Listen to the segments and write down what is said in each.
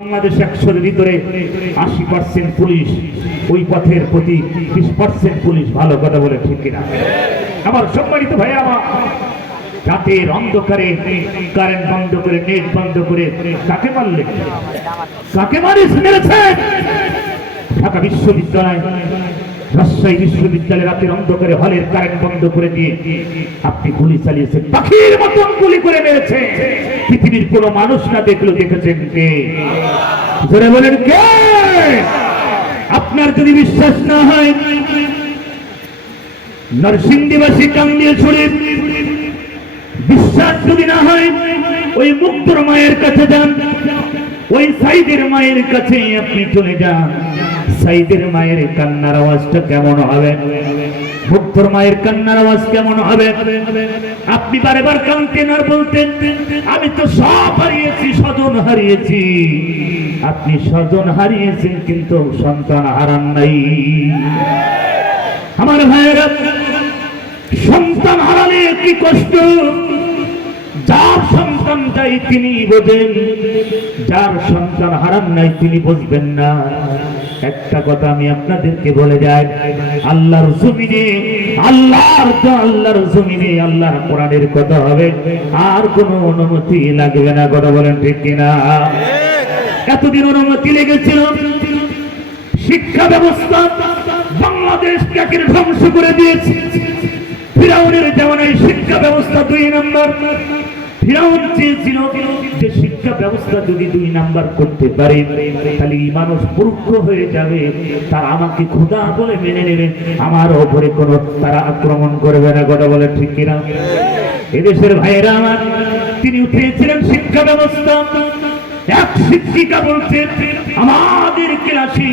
বাংলাদেশ 100-এর ভিতরে 80% পুলিশ ওই পথের প্রতি 20% পুলিশ ভালো কথা বলে, ঠিক কিনা? আমার সম্মানিত ভাই, আমার রাতের অন্ধকারে কারেন্ট বন্ধ করে, নেট বন্ধ করে কাকে মারলে, কাকে মেরেছে? ঢাকা বিশ্ববিদ্যালয়, রাজশাহী বিশ্ববিদ্যালয়ের রাতের অন্ধকারে হলের কারেন্ট বন্ধ করে দিয়ে আপনি গুলি চালিয়েছেন, পাখির মতন গুলি করে মেরেছে। পৃথিবীর কোন মানুষ না দেখলো, দেখেছেন কে? জোরে বলেন কে? আপনার যদি বিশ্বাস না হয়, নরসিংদীবাসী কান দিয়ে ছড়ে, বিশ্বাস যদি না হয়, ওই মুক্তর মায়ের কাছে যান, ওই সাইদের মায়ের কাছে আপনি চলে যান। সাইদের মায়ের কান্নার আওয়াজটা কেমন হবে? মুক্তর মায়ের কান্নার আওয়াজ কেমন হবে? আপনি বারবার কাঁদতেন আর বলতেন, আমি তো সব হারিয়েছি, স্বজন হারিয়েছি। আপনি স্বজন হারিয়েছেন কিন্তু সন্তান হারান নাই। আমার ভাইয়েরা, সন্তান হারালে কি কষ্ট, যার সন্তান চাই তিনি বোঝেন, যার সন্তান হারান নাই তিনি বুঝবেন না। একটা কথা আমি আপনাদেরকে বলে যাই, আল্লাহর জমিনে, আল্লাহর জমিনে আল্লাহর কোরআনের কথা হবে, আর কোনো অনুমতি লাগবে না। কথা বলেন ঠিক কিনা? এতদিন অনুমতি লেগেছিল, শিক্ষা ব্যবস্থা বাংলাদেশকে একের ধ্বংস করে দিয়েছে। ফিরাউনের জামানায় শিক্ষা ব্যবস্থা 2 নম্বর। ফিরাউন চেয়েছিল যে শিক্ষা ব্যবস্থা যদি 2 নাম্বার করতে পারে তাহলে এই মানুষ মূর্খ হয়ে যাবে, তারা আমাকে খোদা বলে মেনে নেবে, আমার উপরে কোনো তারা আক্রমণ করবে না। কথা বলে ঠিক কিনা? এদেশের ভাইয়েরা আমার, তিনি উঠিয়েছিলেন শিক্ষা ব্যবস্থা। এক শিক্ষিকা বলছে, আমাদের ক্লাসে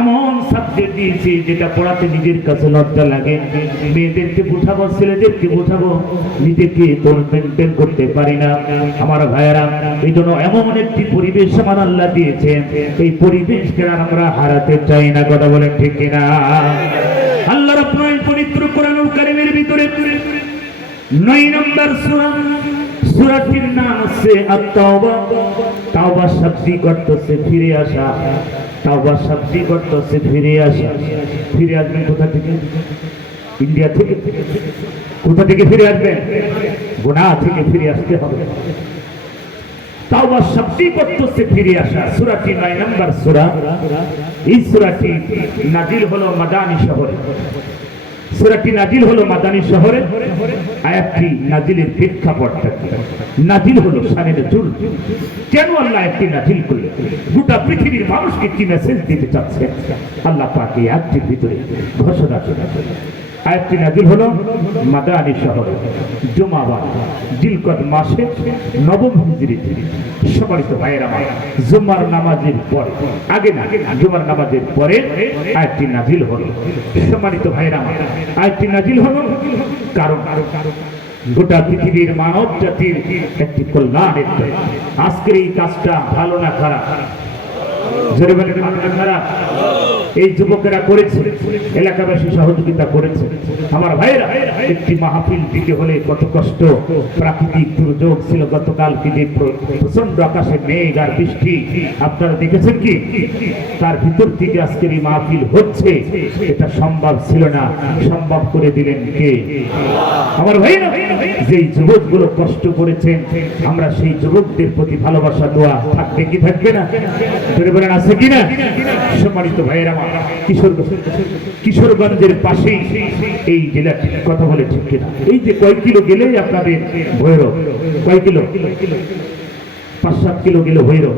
এমন সাবজেক্ট দিয়েছে যেটা পড়াতে নিজের কাছে লজ্জা লাগে। মেয়েদেরকে বোঝাবো, ছেলেদেরকে বোঝাবো, নিজেকে মেনটেন করতে পারি না। আমার ভাইয়েরা, এই জন্য এমন একটি পরিবেশ আমার আল্লাহ দিয়েছে, এই পরিবেশকে আমরা হারাতে চাই না। কথা বলেন ঠিক কিনা? আল্লাহর পবিত্র কোরআনুল কারীমের ভিতরে 9 নম্বর সূরা, সূরাটির নাম হচ্ছে আত-তাওবা। তাওবা শাব্দিক অর্থ হচ্ছে ফিরে আসা। তাওবা শাব্দিক অর্থ হচ্ছে ফিরে আসা। ফিরে আসবেন কোথা থেকে? ইন্ডিয়া থেকে। কোথা থেকে ফিরে আসবেন? গুনাহ থেকে ফিরে আসতে হবে। তাওবা শাব্দিক অর্থ হচ্ছে ফিরে আসা। সূরাটি 9 নম্বর সূরা। এই সূরাটি নাজিল হলো মাদানী শহরে। সূরাটি নাজিল হলো মাদানী শহরে। আয়াতটি নাজিলের প্রেক্ষাপটটা কি? নাজিল হলো শানে নজুল। কেন আল্লাহ একটি নাজিল করলেন? গোটা পৃথিবীর মানুষকে কি মেসেজ দিতে চাচ্ছে আল্লাহ পাক এই আয়াতটির ভিতরে ঘোষণা করেছেন। আয়াতটি নাজিল হলো মাদানী শহরে জুমাবার জিলকদ মাসে 9 হিজরিতে। সম্মানিত ভাইয়েরা, জুমার নামাজের পরে, আগে না, জুমার নামাজের পরে আয়াতটি নাজিল হলো। সম্মানিত ভাইয়েরা, আয়াতটি নাজিল হলো কারণ গোটা পৃথিবীর মানব জাতির একটি কল্যাণের জন্য। আজকের এই কাজটা ভালো না খারাপ? জোরে বলেন, ভালো না খারাপ? এই যুবকেরা করেছে, এলাকাবাসী সহযোগিতা করেছে। আমার ভাইয়েরা, একটি মাহফিল দিতে হলে কত কষ্ট, প্রাকৃতিক দুর্যোগ ছিল গতকালকে, যে প্রচন্ড আকাশে মেঘ আর বৃষ্টি আপনারা দেখেছেন কি? তার ভিতর থেকে আজকের এই মাহফিল হচ্ছে, এটা সম্ভব ছিল না। সম্ভব করে দিলেন কে? আমার ভাইয়েরা, যেই যুবকগুলো কষ্ট করেছেন, আমরা সেই যুবকদের প্রতি ভালোবাসা, দোয়া থাকবে কি থাকবে না? ধরে বলেন আছে কিনা? সম্মানিত ভাইয়েরা, কিশোরগঞ্জের পাশেই এই জেলাটির কথা বলে ঠিক কিনা? এই যে কয়েক কিলো গেলেই আপনাদের ভৈরব, কয়েক কিলো, 5-7 কিলো গেলে ভৈরব,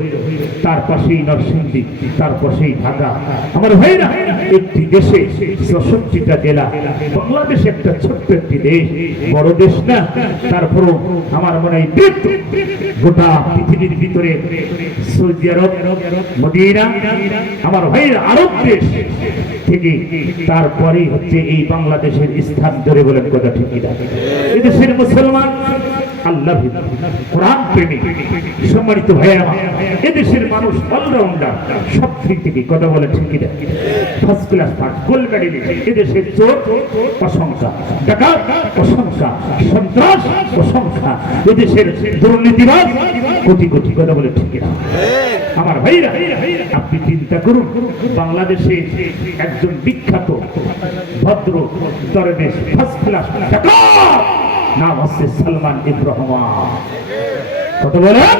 তার পাশেই নরসিংদী, তার পাশেই ঢাকা। আমার ভাইরা, একটি দেশে 64টা জেলা। বাংলাদেশ একটা ছোট্ট একটি দেশ, বড় দেশ না, তারপরও আমার মনে হয় গোটা পৃথিবীর ভিতরে সৌদি আরব, মদিনা, আমার ভাইয়ের আরব দেশ থেকে তারপরেই হচ্ছে এই বাংলাদেশের স্থান। ধরে বলেন কথা ঠিক কিনা? এই দেশের মুসলমান, আল্লাহ কোরআন প্রেমিক। সম্মানিত ভাইয়েরা, এদেশের মানুষ অলরাউন্ডার, সব দিক থেকে। কথা বলে ঠিক কিনা? First class, gold medal. এদেশের চোর অসংখ্য, ডাকাত অসংখ্য, সন্ত্রাস অসংখ্য, এদেশের দুর্নীতিবাজ কোটি কোটি। কথা বলে ঠিক কিনা? আমার ভাইরা, আপনি চিন্তা করুন, বাংলাদেশে একজন বিখ্যাত ভদ্র দরবেশ ফার্স্ট ক্লাস ডাকাত নাম হচ্ছে সালমান ইব রহমান। কত বলেন?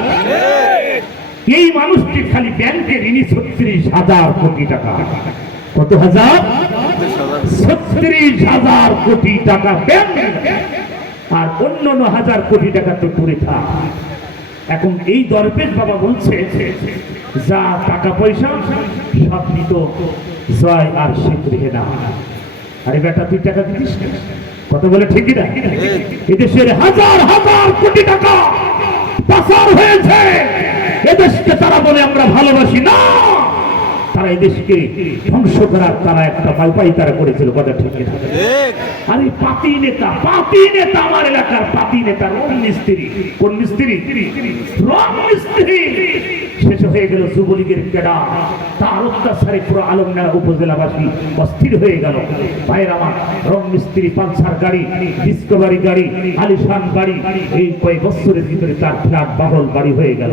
এই মানুষটি খালি ব্যাংকে ঋণী 36,000 কোটি টাকা। কত হাজার? 36,000 কোটি টাকা ব্যাংক, আর অন্য 9,000 কোটি টাকা তো দূরে থাক। এখন এই দরবেশ বাবা বলছে, যা টাকা পয়সা সব নিত জয় আর শীত রেখে না। আরে বেটা, তুই টাকা দিতিস না? কত বলে ঠিক না? এদেশের হাজার হাজার কোটি টাকা পাচার হয়েছে। এদেশকে তারা বলে আমরা ভালোবাসি না, তারা এদেশকে ধ্বংস করার তারা একটা পাই তারা করেছিল। কথা ঠিক না? আরে পাতি নেতা আমার এলাকার পাতি নেতা রং মিস্ত্রি। কোন মিস্ত্রি? রং মিস্ত্রি। শেষ হয়ে গেল যুবলীগের ক্যাডার, তার অত্যাচারে পুরো আলমডাঙ্গা উপজেলাবাসী অস্থির হয়ে গেল। ভাইয়ের আমার, রং মিস্ত্রি পালসার গাড়ি, ডিসকভারি গাড়ি, আলিশান গাড়ি, এই কয়েক বছরের ভিতরে তার ফ্ল্যাট বাহল বাড়ি হয়ে গেল।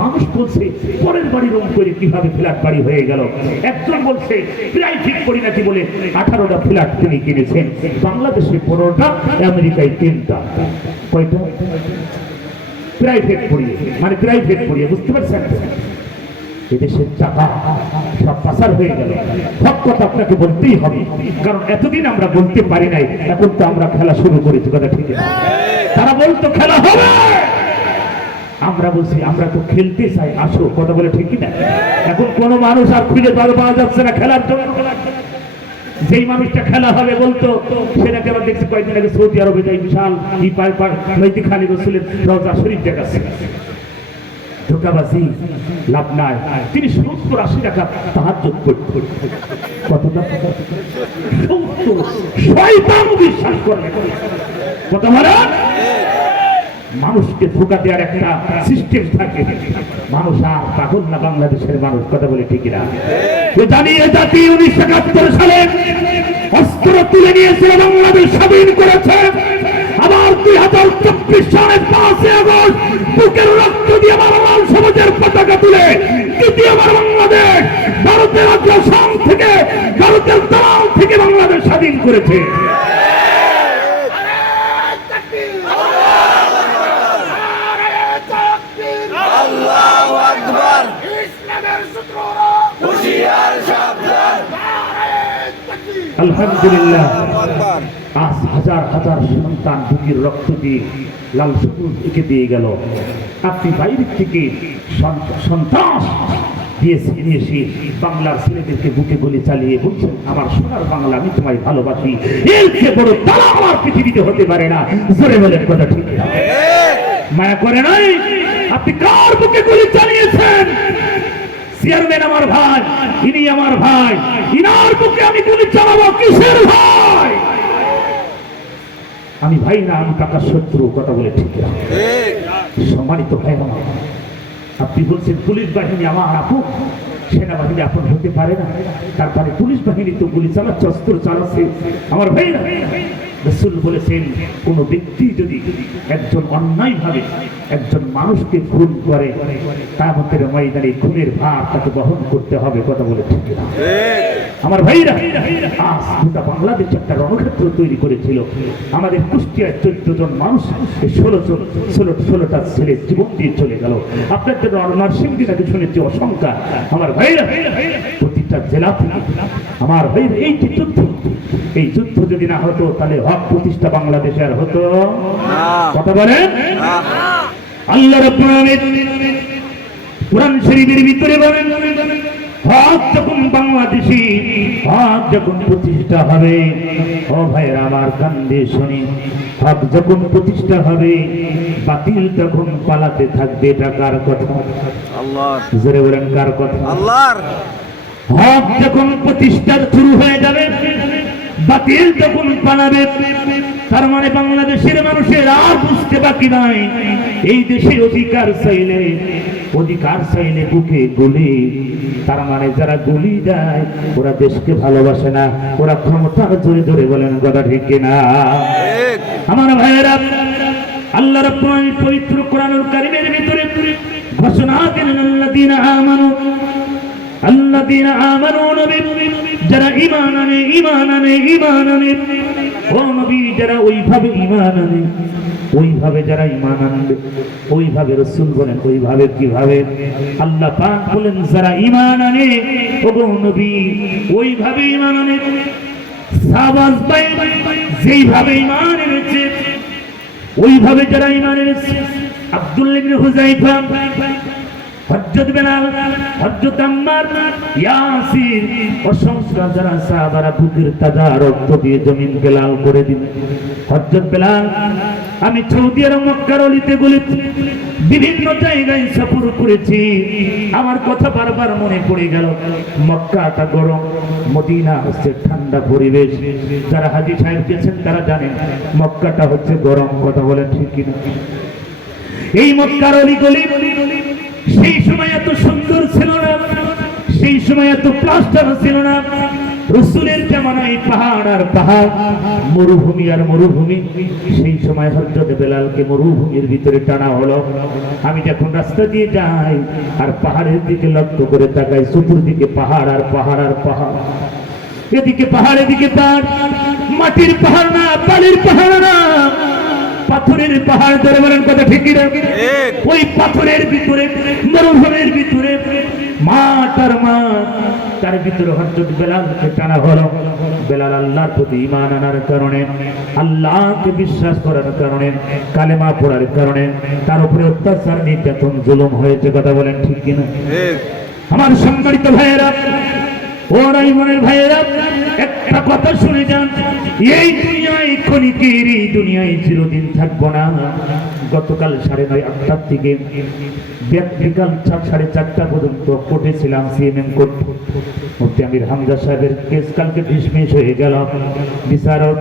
মানুষ বলছে পরের বাড়ি রং করে কিভাবে ফ্ল্যাট বাড়ি হয়ে গেল। একজন বলছে প্রায় ঠিক করি নাকি বলে 18টা ফ্ল্যাট তিনি কিনেছেন। বাংলাদেশে 15টা, আমেরিকায় 3টা। কয়টা? প্রাইভেট পড়িয়ে, মানে প্রাইভেট পড়িয়ে, বুঝতে পারছেন? এদেশের টাকা সব পাচার হয়ে গেল। সব কথা আপনাকে বলতেই হবে, কারণ এতদিন আমরা বলতে পারি নাই, এখন তো আমরা খেলা শুরু করেছি। কথা ঠিক না? তারা বলতো খেলা হবে, আমরা বলছি আমরা তো খেলতে চাই, আসো। কথা বলে ঠিক না? এখন কোন মানুষ আর খুঁজে পাওয়া যাচ্ছে না খেলার জন্য। যেই মানুষটা খেলা হবে বলতো, সেটাকে আবার দেখছি কয়েকদিন আগে সৌদি আরবে যাই বিশাল নৈতিক খালি রসুলের রওজা শরীফ দেখাচ্ছে। ধোকাবাজি, লাভ নাই। তিনি 70-80 টাকা তাহাজ্জুদ করতেন। কতটা? 70। শয়তান বিশ্বাস করে। কত বলে? মানুষকে ধোকা দেওয়ার একটা সিস্টেম থাকে। মানুষ আর পাগল না বাংলাদেশের মানুষ। কথা বলে ঠিক না? জানি এ জাতি 1971 সালে অস্ত্র তুলে নিয়েছিল, বাংলাদেশ স্বাধীন করেছে। আবার 2024 সালের 5 আগস্ট বুকের রক্ত দিয়ে লাল সবুজের পতাকা তুলে দ্বিতীয়বার বাংলাদেশ ভারতের আগ্রাসন থেকে, ভারতের দালাল থেকে বাংলাদেশ স্বাধীন করেছে। আলহামদুলিল্লাহ, আজ হাজার হাজার সন্তান বুকের রক্ত দিয়ে লাল সবুজ এঁকে দিয়ে গেল। আপনি বাইরে থেকে সন্ত্রাস দিয়ে এসে বাংলার ছেলেদেরকে বুকে গুলি চালিয়ে বলছেন আমার সোনার বাংলা, আমি তোমায় ভালোবাসি। এর চেয়ে বড় তারা আমার পৃথিবীতে হতে পারে না। জোরে বলেন কথা ঠিক না? মায়া করে নাই? আপনি কার বুকে গুলি চালিয়েছেন? চেয়ারম্যান আমার ভাই, ইনি আমার ভাই, ইনার বুকে আমি গুলি চালাবো কিসের ভাই? আমি ভাই না, আমি টাকার শত্রু। কথা বলে ঠিক না? সম্মানিত ভাই আমার, আপনি বলছেন পুলিশ বাহিনী আমার আপন, সেনাবাহিনী আপন হতে পারে না। তারপরে পুলিশ বাহিনী তো গুলি চালাচ্ছে, অস্ত্র চালাচ্ছে। আমার ভাই না, রাসূল বলেছেন কোন ব্যক্তি যদি একজন অন্যায় ভাবে একজন মানুষকে খুন করে, কিয়ামতের ময়দানে খুনের ভার তাকে বহন করতে হবে। কথা বলে ঠিক না? আমার ভাইরা, আজ গোটা বাংলাদেশ একটা রণক্ষেত্র তৈরি করেছিল। আমাদের কুষ্টিয়ায় 14 জন মানুষ 16টা ছেলে জীবন দিয়ে চলে গেল। আপনাদের নরসিংদী নাকি শুনেছি অসংখ্য। আমার ভাইরা, প্রতিটা জেলা থেকে আমার ভাইরা, এই যুদ্ধ যদি না হতো তাহলে হক প্রতিষ্ঠা বাংলাদেশে আর হতো? কথা বলেন? আল্লাহ রাব্বুল আলামিন কুরআন শরীফের ভিতরে বলেন, হক যখন বাংলাদেশি, হক যখন প্রতিষ্ঠা হবে, ও ভাইরা আমার কান্দে শুনি, হক যখন প্রতিষ্ঠা হবে বাতিল তখন পালাতে থাকবে। এটা কার কথা? আল্লাহর। জোরে বলেন কার কথা? আল্লাহর। হক যখন প্রতিষ্ঠা শুরু হয়ে যাবে বাতিল তখন পালাবে। তার মানে বাংলাদেশের মানুষের আর বুঝতে বাকি নাই, এই দেশে অধিকার চাইলে বুকে গুলি। তার মানে যারা গুলি দেয় ওরা দেশকে ভালোবাসে না, ওরা ক্ষমতার জোরে জোরে বলেন কথা ঠিক কিনা? আমার ভাইয়েরা, আল্লাহ রাব্বুল আলামিন পবিত্র কোরআনুল কারীমের ভিতরে ঘোষণা দিলেন আল্লাযীনা আমানু নবী যারা ঈমান আনে ও নবী যারা ওইভাবে ঈমান আনে ওইভাবে যারা ঈমান আনবে ওইভাবে রাসূল বলেন ওইভাবে কিভাবে আল্লাহ পাক বলেন যারা ঈমান আনে ওগো নবী ওইভাবে ঈমান আনে সাহাবাজ ভাই যেইভাবে ঈমান এনেছে ওইভাবে যারা ঈমান এনেছে আব্দুল্লাহ ইবনে হুযায়ফা হযরত বেলাল হযরত আম্মার ইয়াসির অসংখ্য যারা সাহাবারা বুকের তাজা রক্ত দিয়ে জমিনকে লাল করে দিন হযরত বেলাল আমি সৌদি আরব মক্কার অলিতে গলিতে বিভিন্ন জায়গায় সফর করেছি আমার কথা বারবার মনে পড়ে গেল মক্কাটা গরম মদিনা হচ্ছে ঠান্ডা পরিবেশ যারা হাজী সাহেব গেছেন তারা জানেন মক্কাটা হচ্ছে গরম কথা বলেন ঠিক কিনা এই মক্কার অলিগলি সেই সময় এত সুন্দর ছিল না সেই সময় এত প্লাস্টার ছিল না রাসূলের জামানায় পাহাড় আর পাহাড় মরুভূমি আর মরুভূমি সেই সময় হযরত বেলালকে মরুভূমির ভিতরে টানা হলো আমি যখন রাস্তা দিয়ে যাই আর পাহাড়ের দিকে লক্ষ্য করে তাকাই চতুর্দিকে পাহাড় আর পাহাড় আর পাহাড় এদিকে পাহাড় এদিকে পাহাড় মাটির পাহাড় না বালির পাহাড় না পাথরের পাহাড় ধরে বলেন কথা ঠিক কি না ওই পাথরের ভিতরে মরুভূমির ভিতরে মাঠ আর মাঠ তার ভিতরে হযরত বেলালকে টানা হলো বেলাল আল্লাহর প্রতি ঈমান আনার কারণে আল্লাহকে বিশ্বাস করার কারণে কালেমা পড়ার কারণে তার উপরে অত্যাচার নির্যাতন জুলুম হয়েছে কথা বলেন ঠিক কি না আমার সম্মানিত ভাইয়েরা ওরা ইমানের ভাইয়েরা একটা কথা শুনে যান এই দুনিয়ায় ক্ষণিকের এই দুনিয়ায় চিরদিন থাকবো না গতকাল 9:30 থেকে বিকাল 4:30 পর্যন্ত কোর্টে ছিলাম সিএমএম কোর্ট মুফতি আমির হামজা সাহেবের কেস কালকে ডিসমিস হয়ে গেল বিচারক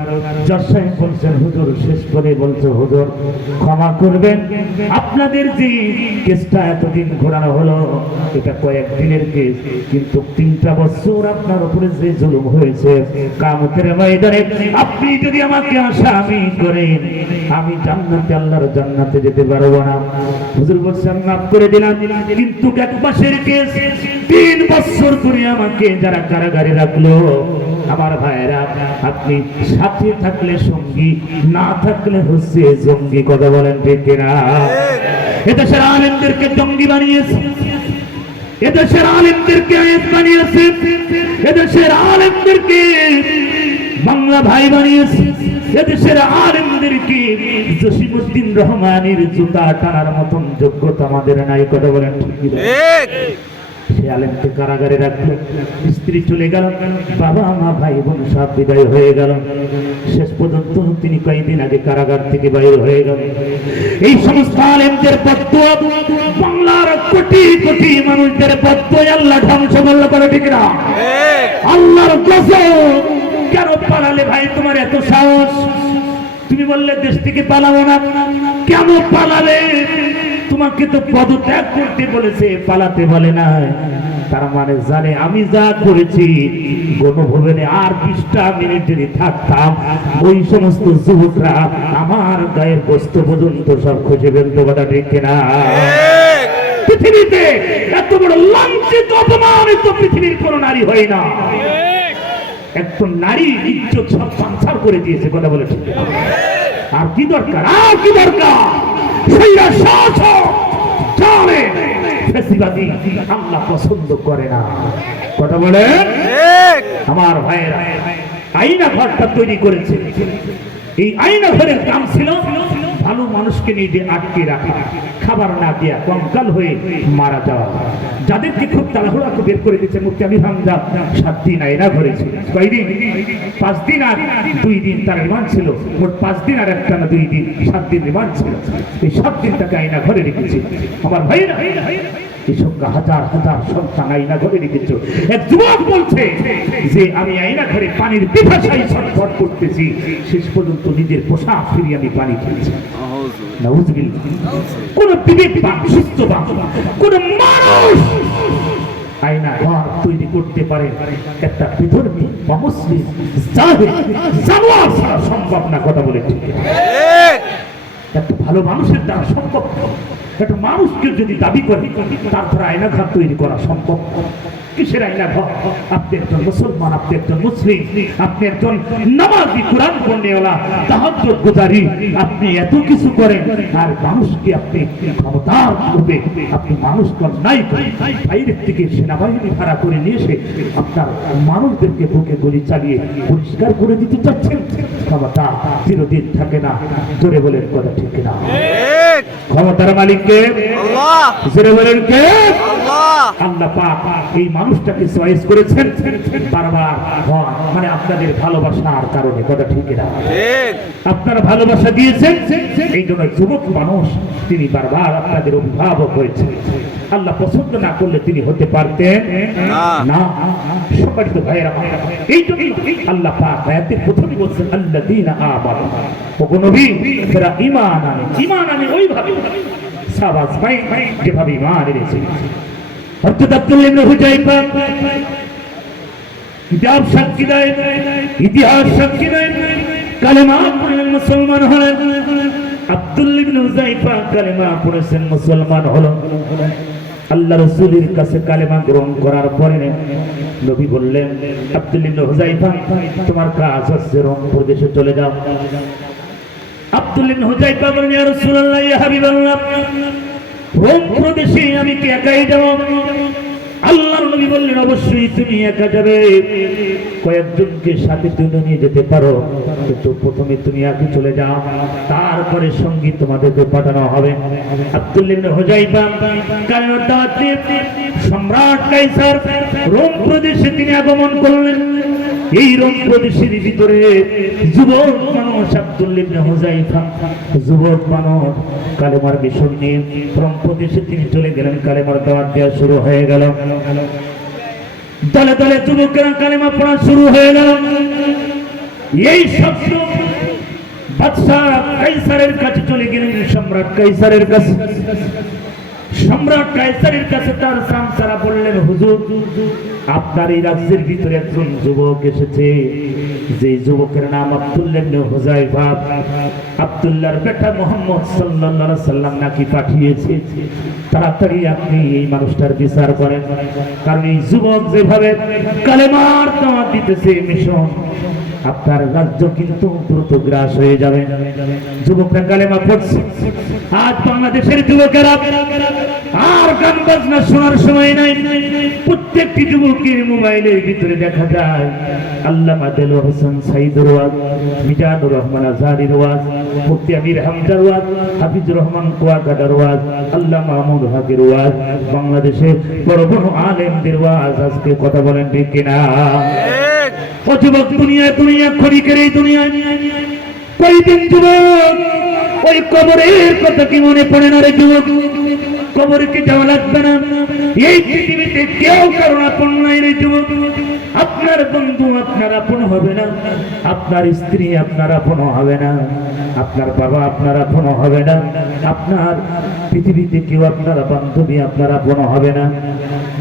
জজ সাহেব বলছেন হুজুর শেষ করে বলছে হুজুর ক্ষমা করবেন আপনাদের যে কেসটা এতদিন ঘোরানো হলো এটা কয়েকদিনের কেস কিন্তু 3টা বছর আপনার উপরে যে জুলুম হয়েছে কিয়ামতের ময়দানে আপনি যদি আমাকে আসামি করেন আমি জান্নাতে আল্লাহর জান্নাতে যেতে পারবো না হুজুর বলছেন মাফ করে দিলাম কিন্তু 1 মাসের কেস 3 বছর ধরে আমাকে যারা কারাগারে রাখলো আমার ভাইয়েরা আপনি সাথে থাকলে সঙ্গী না থাকলে হচ্ছে জঙ্গি কথা বলেন ঠিক কিনা এদেশের আলেমদেরকে জঙ্গি বানিয়েছে এদেশের আলেমদেরকে আয়েত বানিয়েছে এদেশের আলেমদেরকে বাংলা ভাই বানিয়েছে এদেশের আলেমদেরকে জসিমউদ্দিন রহমানের জুতা টানার মতন যোগ্যতা আমাদের নাই কথা বলেন ঠিক সে আলেমকে কারাগারে রাখলো স্ত্রী চলে গেল বাবা মা ভাই বোন সব বিদায় হয়ে গেল শেষ পর্যন্ত তিনি কয়েকদিন আগে কারাগার থেকে বাইরে হয়ে গেল এই সমস্ত আলেমদের বদদুয়া বাংলার কোটি কোটি মানুষদের বদদুয়া আল্লাহ ধ্বংস করল করে ঠিক না আল্লাহর কসম কেন পালালে ভাই তোমার এত সাহস তুমি বললে দেশ থেকে পালাবো না কেন পালালে তোমাকে তো পদত্যাগ করতে বলেছে পালাতে বলে না তার মানে জানে আমি যা করেছি গণভবনে আর 20টা মিনিট যদি থাকতাম ওই সমস্ত যুবকরা আমার গায়ের গোস্ত পর্যন্ত সব খুঁজে ফেলতো কথা ঠিক কিনা পৃথিবীতে এত বড় লাঞ্ছিত অপমানিত পৃথিবীর কোন নারী হয় না একজন নারী ইজ্জত সব সংসার করে দিয়েছে কথা বলে ঠিক আর কি দরকার আল্লাহ পছন্দ করে না কথা বলে আমার ভাইয়েরা আইনা ঘরটা তৈরি করেছে এই আইনা ঘরের কাম ছিল ভালো মানুষকে নিয়ে আটকে রাখা খাবার না দিয়া কঙ্কাল হয়ে মারা যাওয়া যাদেরকে খুব তাড়াহুড়া বের করে দিচ্ছে মুফতি আমির হামজা 7 দিন আইনা ঘরে ছিল কয়দিন 5 দিন আর 2 দিন তার রিমান্ড ছিল মোট 5 দিন আর একটা না 2 দিন 7 দিন রিমান্ড ছিল এই 7 দিন তাকে আইনা ঘরে রেখেছে আমার ভাইরা এই সংখ্যা হাজার হাজার সন্তান আইনা ঘরে রেখেছে এক যুবক বলছে যে আমি আইনা ঘরে পানির পিপাসায় ছটফট করতেছি শেষ পর্যন্ত নিজের পোশাক ফিরিয়ে আমি পানি খেয়েছি নাউজুবিল্লাহ কোন বিবেকবান সুস্থবান কোন মানুষ আইনা ঘর তৈরি করতে পারে একটা বিধর্মী অমুসলিম জাহিল জানোয়ার ছাড়া সম্ভব না কথা বলে ঠিক একটা ভালো মানুষের দ্বারা সম্ভব একটা মানুষকে যদি দাবি করে তারপরে আয়নাঘর তৈরি করা সম্ভব? কিসের আয়নাঘর? আপনি একজন মুসলমান, আপনি একজন মুসলিম, আপনি একজন নামাজি, কোরআন পড়নেওয়ালা, তাহাজ্জুদ গুজারি, আপনি এত কিছু করেন আর মানুষকে আপনি ক্ষমতার রূপে আপনি মানুষকে অন্যায় করেন, বাইরের থেকে সেনাবাহিনী ভাড়া করে নিয়ে এসে আপনার মানুষদেরকে বুকে গুলি চালিয়ে পরিষ্কার করে দিতে চাচ্ছেন। ক্ষমতা চিরদিন থাকে না, জোরে বলেন কথা ঠিক না? ক্ষমতার মালিককে আল্লাহ, জোরে বলেন কে? আল্লাহ। আল্লাহ পাক এই মানুষটাকে চয়েস করেছেন বারবার, মানে আপনাদের ভালোবাসার কারণে, কথা ঠিক না? আপনারা ভালোবাসা দিয়েছেন, এই জন্য যুবক মানুষ তিনি বারবার আপনাদের অভিভাবক হয়েছেন। আল্লাহ পছন্দ না করলে তিনি হতে পারতেন না। সম্মানিত ভাইয়েরা, এই জন্য আল্লাহ পাক আয়াতের প্রথমে বলছেন আল্লাযীনা আমানু, ওগো নবী যারা ঈমান আনে, ঈমান আনে ওইভাবে সাবাস ভাই যেভাবে ঈমান এনেছে। হযরত আব্দুল্লাহ ইবনে হুযায়ফা কিতাব সাক্ষী দেয়, ইতিহাস সাক্ষী দেয়, কালেমা পড়লেন মুসলমান হলেন। আব্দুল্লাহ ইবনে হুযায়ফা কালেমা পড়েছেন, মুসলমান হলেন। আল্লাহ রাসূলের কাছে কালেমা গ্রহণ করার পরে নবী বললেন, আব্দুল্লাহ ইবনে হুযায়ফা তোমার কাজ হচ্ছে রোম প্রদেশে চলে যাও। আব্দুল্লাহ ইবনে হুযায়ফা বললেন, ইয়া রাসূলুল্লাহ, ইয়া হাবিবাল্লাহ, রোম প্রদেশে আমি কি একাই যাব? আল্লাহর নবী বললেন, অবশ্যই তুমি একা যাবে, কয়েকজনকে সাথে তুলে নিয়ে যেতে পারো, কিন্তু প্রথমে তুমি আগে চলে যাও, তারপরে সঙ্গী তোমাদেরকে পাঠানো হবে। আব্দুল্লাহ ইবনে হুযায়ফা কালেমার দাওয়াত দিয়ে সম্রাট কায়সার রোম প্রদেশে তিনি আগমন করলেন। এই রোম প্রদেশের ভিতরে যুবক মানুষ আব্দুল্লাহ ইবনে হুযায়ফা, যুবক মানুষ কালেমার মিশন নিয়ে রোম প্রদেশে তিনি চলে গেলেন। কালেমার দাওয়াত দেওয়া শুরু হয়ে গেল, দলে দলে যুবকেরা কালেমা পড়া শুরু হয়ে গেল। এই শব্দ বাদশা কায়সারের কাছে চলে গেলেন, সম্রাট কায়সারের কাছে। সম্রাট কায়সারের কাছে তার সামসারা বললেন, হুজুর, আপনার এই রাজ্যের ভিতরে একজন যুবক এসেছে, যে যুবকের নাম আব্দুল্লাহ ইবনে হুযায়ফা। আব্দুল্লাহর বেটা মুহাম্মদ সাল্লাল্লাহু আলাইহি সাল্লাম নাকি পাঠিয়েছে, তাড়াতাড়ি আপনি এই মানুষটার বিচার করেন, কারণ এই যুবক যেভাবে কালেমার দাওয়াত দিতেছে মিশন, আপনার রাজ্য কিন্তু দ্রুত গ্রাস হয়ে যাবে। যুবকরা কালেমা পড়ছে। আজ বাংলাদেশের যুবকেরা আর গান বাজনা শোনার সময় নাই। প্রত্যেকটি যুবকের মোবাইলের ভিতরে দেখা যায় আল্লামা দেলোয়ার হোসেন সাঈদের ওয়াজ, মিজানুর রহমান আজহারীর ওয়াজ, মুফতি আমির হামজার ওয়াজ, হাফিজুর রহমান কুয়াকাটার ওয়াজ, আল্লামা মাহমুদ হকের ওয়াজ, বাংলাদেশের বড় বড় আলেমদের ওয়াজ। আজকে কথা বলেন ঠিক কিনা? ও যুবক, দুনিয়া ক্ষণিকের এই দুনিয়ায় কয়দিন যুবক, ওই কবরের কথা কি মনে পড়ে না রে যুবক? কবরে কি যাওয়া লাগবে না? এই পৃথিবীতে কেউ কারণ আপন নাই রে যুবক। আপনার বন্ধু আপনার আপন হবে না, আপনার স্ত্রী আপনার আপন হবে না, আপনার বাবা আপনার আপন হবে না, আপনার পৃথিবীতে কেউ আপনার বান্ধবী আপনার আপন হবে না।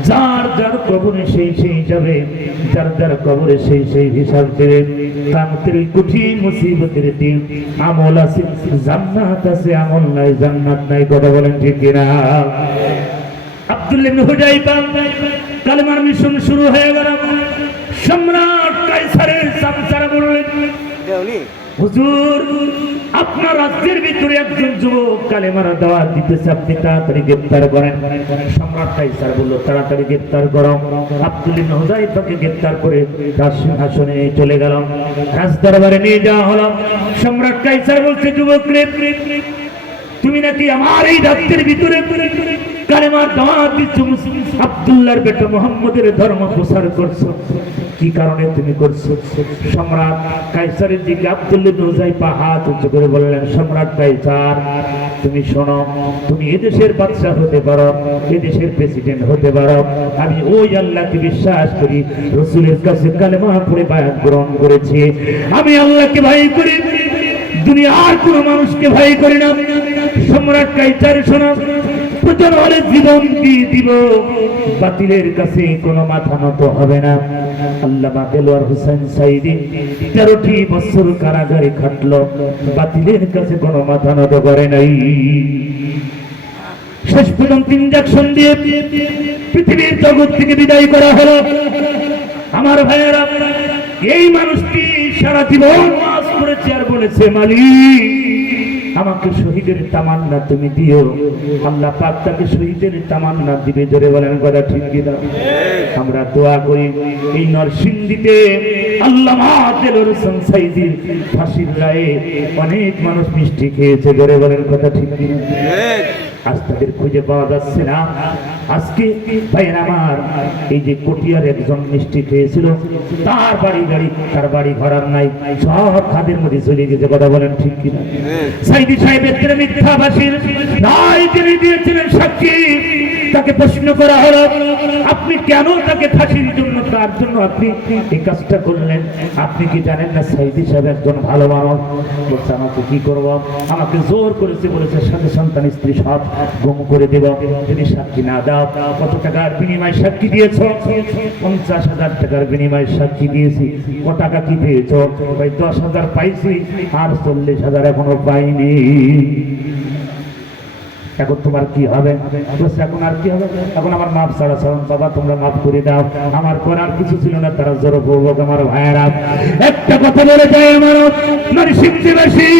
যার যার কবরে সেই সেই যাবে, যার যার কবরে সেই সেই হিসাব দেবে। কামতের কঠিন মুসিবতের দিন আমল আছে জান্নাত আছে, আমল নাই জান্নাত নাই। কথা বলেন ঠিক কিনা? আব্দুল্লাহ ইবনে হুযায়ফা কালেমার মিশন শুরু হয়ে গেল। সম্রাট কায়সারের সামসারা বললেন, হুজুর, আপনার রাজ্যের ভিতরে একজন যুবক কালেমার দাওয়াত দিতেছে, আপনি তাড়াতাড়ি গ্রেফতার করেন। সম্রাট কায়সার বলল, তাড়াতাড়ি গ্রেফতার করো। আব্দুল্লাহ ইবনে হুযায়ফাকে গ্রেফতার করে তার সিংহাসনে চলে গেল, রাজ দরবারে নিয়ে যাওয়া হলো। সম্রাট কায়সার বলছে, যুবক রে, তুমি নাকি আমার এই রাজ্যের ভিতরে কালেমার দাওয়াত দিচ্ছ, আব্দুল্লাহর বেটা মুহাম্মদের ধর্ম প্রচার করছো, কি কারণে তুমি করছো? সম্রাট কায়সারের দিকে আব্দুল্লাহ ইবনে হুযায়ফা হাত উঁচু করে বললেন, সম্রাট কায়সার, তুমি শোনো, তুমি এদেশের বাদশা হতে পারো, এদেশের প্রেসিডেন্ট হতে পারো, আমি ওই আল্লাহকে বিশ্বাস করি, রাসূলের কাছে কালেমা পড়ে বায়াত গ্রহণ করেছি, আমি আল্লাহকে ভয় করি, দুনিয়ার কোনো মানুষকে ভয় করি না। সম্রাট কায়সার শোনো, প্রয়োজন হলে জীবন দিয়ে দিব, বাতিলের কাছে কোনো মাথা নত হবে না। আল্লামা দেলোয়ার হোসেন সাঈদী 13টি বছর কারাগারে খাটলো, বাতিলের কাছে কোনো মাথা নত করে নাই। শেষ পর্যন্ত ইনজেকশন দিয়ে পৃথিবীর জগৎ থেকে বিদায় করা হলো। আমার ভাইয়েরা, এই মানুষটি সারা জীবন ওয়াজ করেছে আর বলেছে, মালিক আমাকে শহীদের তামান্না তুমি দিও। আল্লাহ পাক তাকে শহীদের তামান্না দিবে। জোরে বলেন কথা ঠিক কিনা? আমরা দোয়া করি এই নরসিংদীতে আল্লামা দেলোয়ার হোসেন সাঈদীর ফাঁসির রায়ে অনেক মানুষ মিষ্টি খেয়েছে। জোরে বলেন কথা ঠিক কিনা? আজ তাদের খুঁজে পাওয়া যাচ্ছে না। আজকে ভাইয়ের আমার, এই যে কটিয়ার একজন মিষ্টি খেয়েছিল, তার বাড়ি গাড়ি, তার বাড়ি ঘর আর নাই, সব খাদের মধ্যে চলে গেছে। কথা বলেন ঠিক কিনা? সাঈদী সাহেবের মিথ্যাবাসীর রায় তিনি দিয়েছিলেন সাক্ষী। তাকে প্রশ্ন করা হলো, আপনি কেন তাকে ফাঁসির জন্য, তার জন্য আপনি এই কাজটা করলেন? আপনি কি জানেন না সাঈদী সাহেব একজন ভালো মানুষ? বলছে, আমাকে কি করব? আমাকে জোর করেছে, বলেছে সাথে সন্তান স্ত্রী সব গুম করে দেব যদি সাক্ষী না দাও। কত টাকার বিনিময়ে সাক্ষী দিয়েছ? 50,000 টাকার বিনিময়ে সাক্ষী দিয়েছি। কত টাকা কি পেয়েছ? ভাই 10,000 পাইছি, আর 40,000 এখনো পাইনি। এখন তোমার কি হবে? এখন আর কি হবে? এখন আমার মাপ ছাড়া ছাড়ুন বাবা, তোমরা মাফ করে দাও, আমার করার কিছু ছিল না। তারা জোরপূর্বক আমার ভাইয়েরা একটা কথা বলে যায়, আমার নরসিংদীবাসী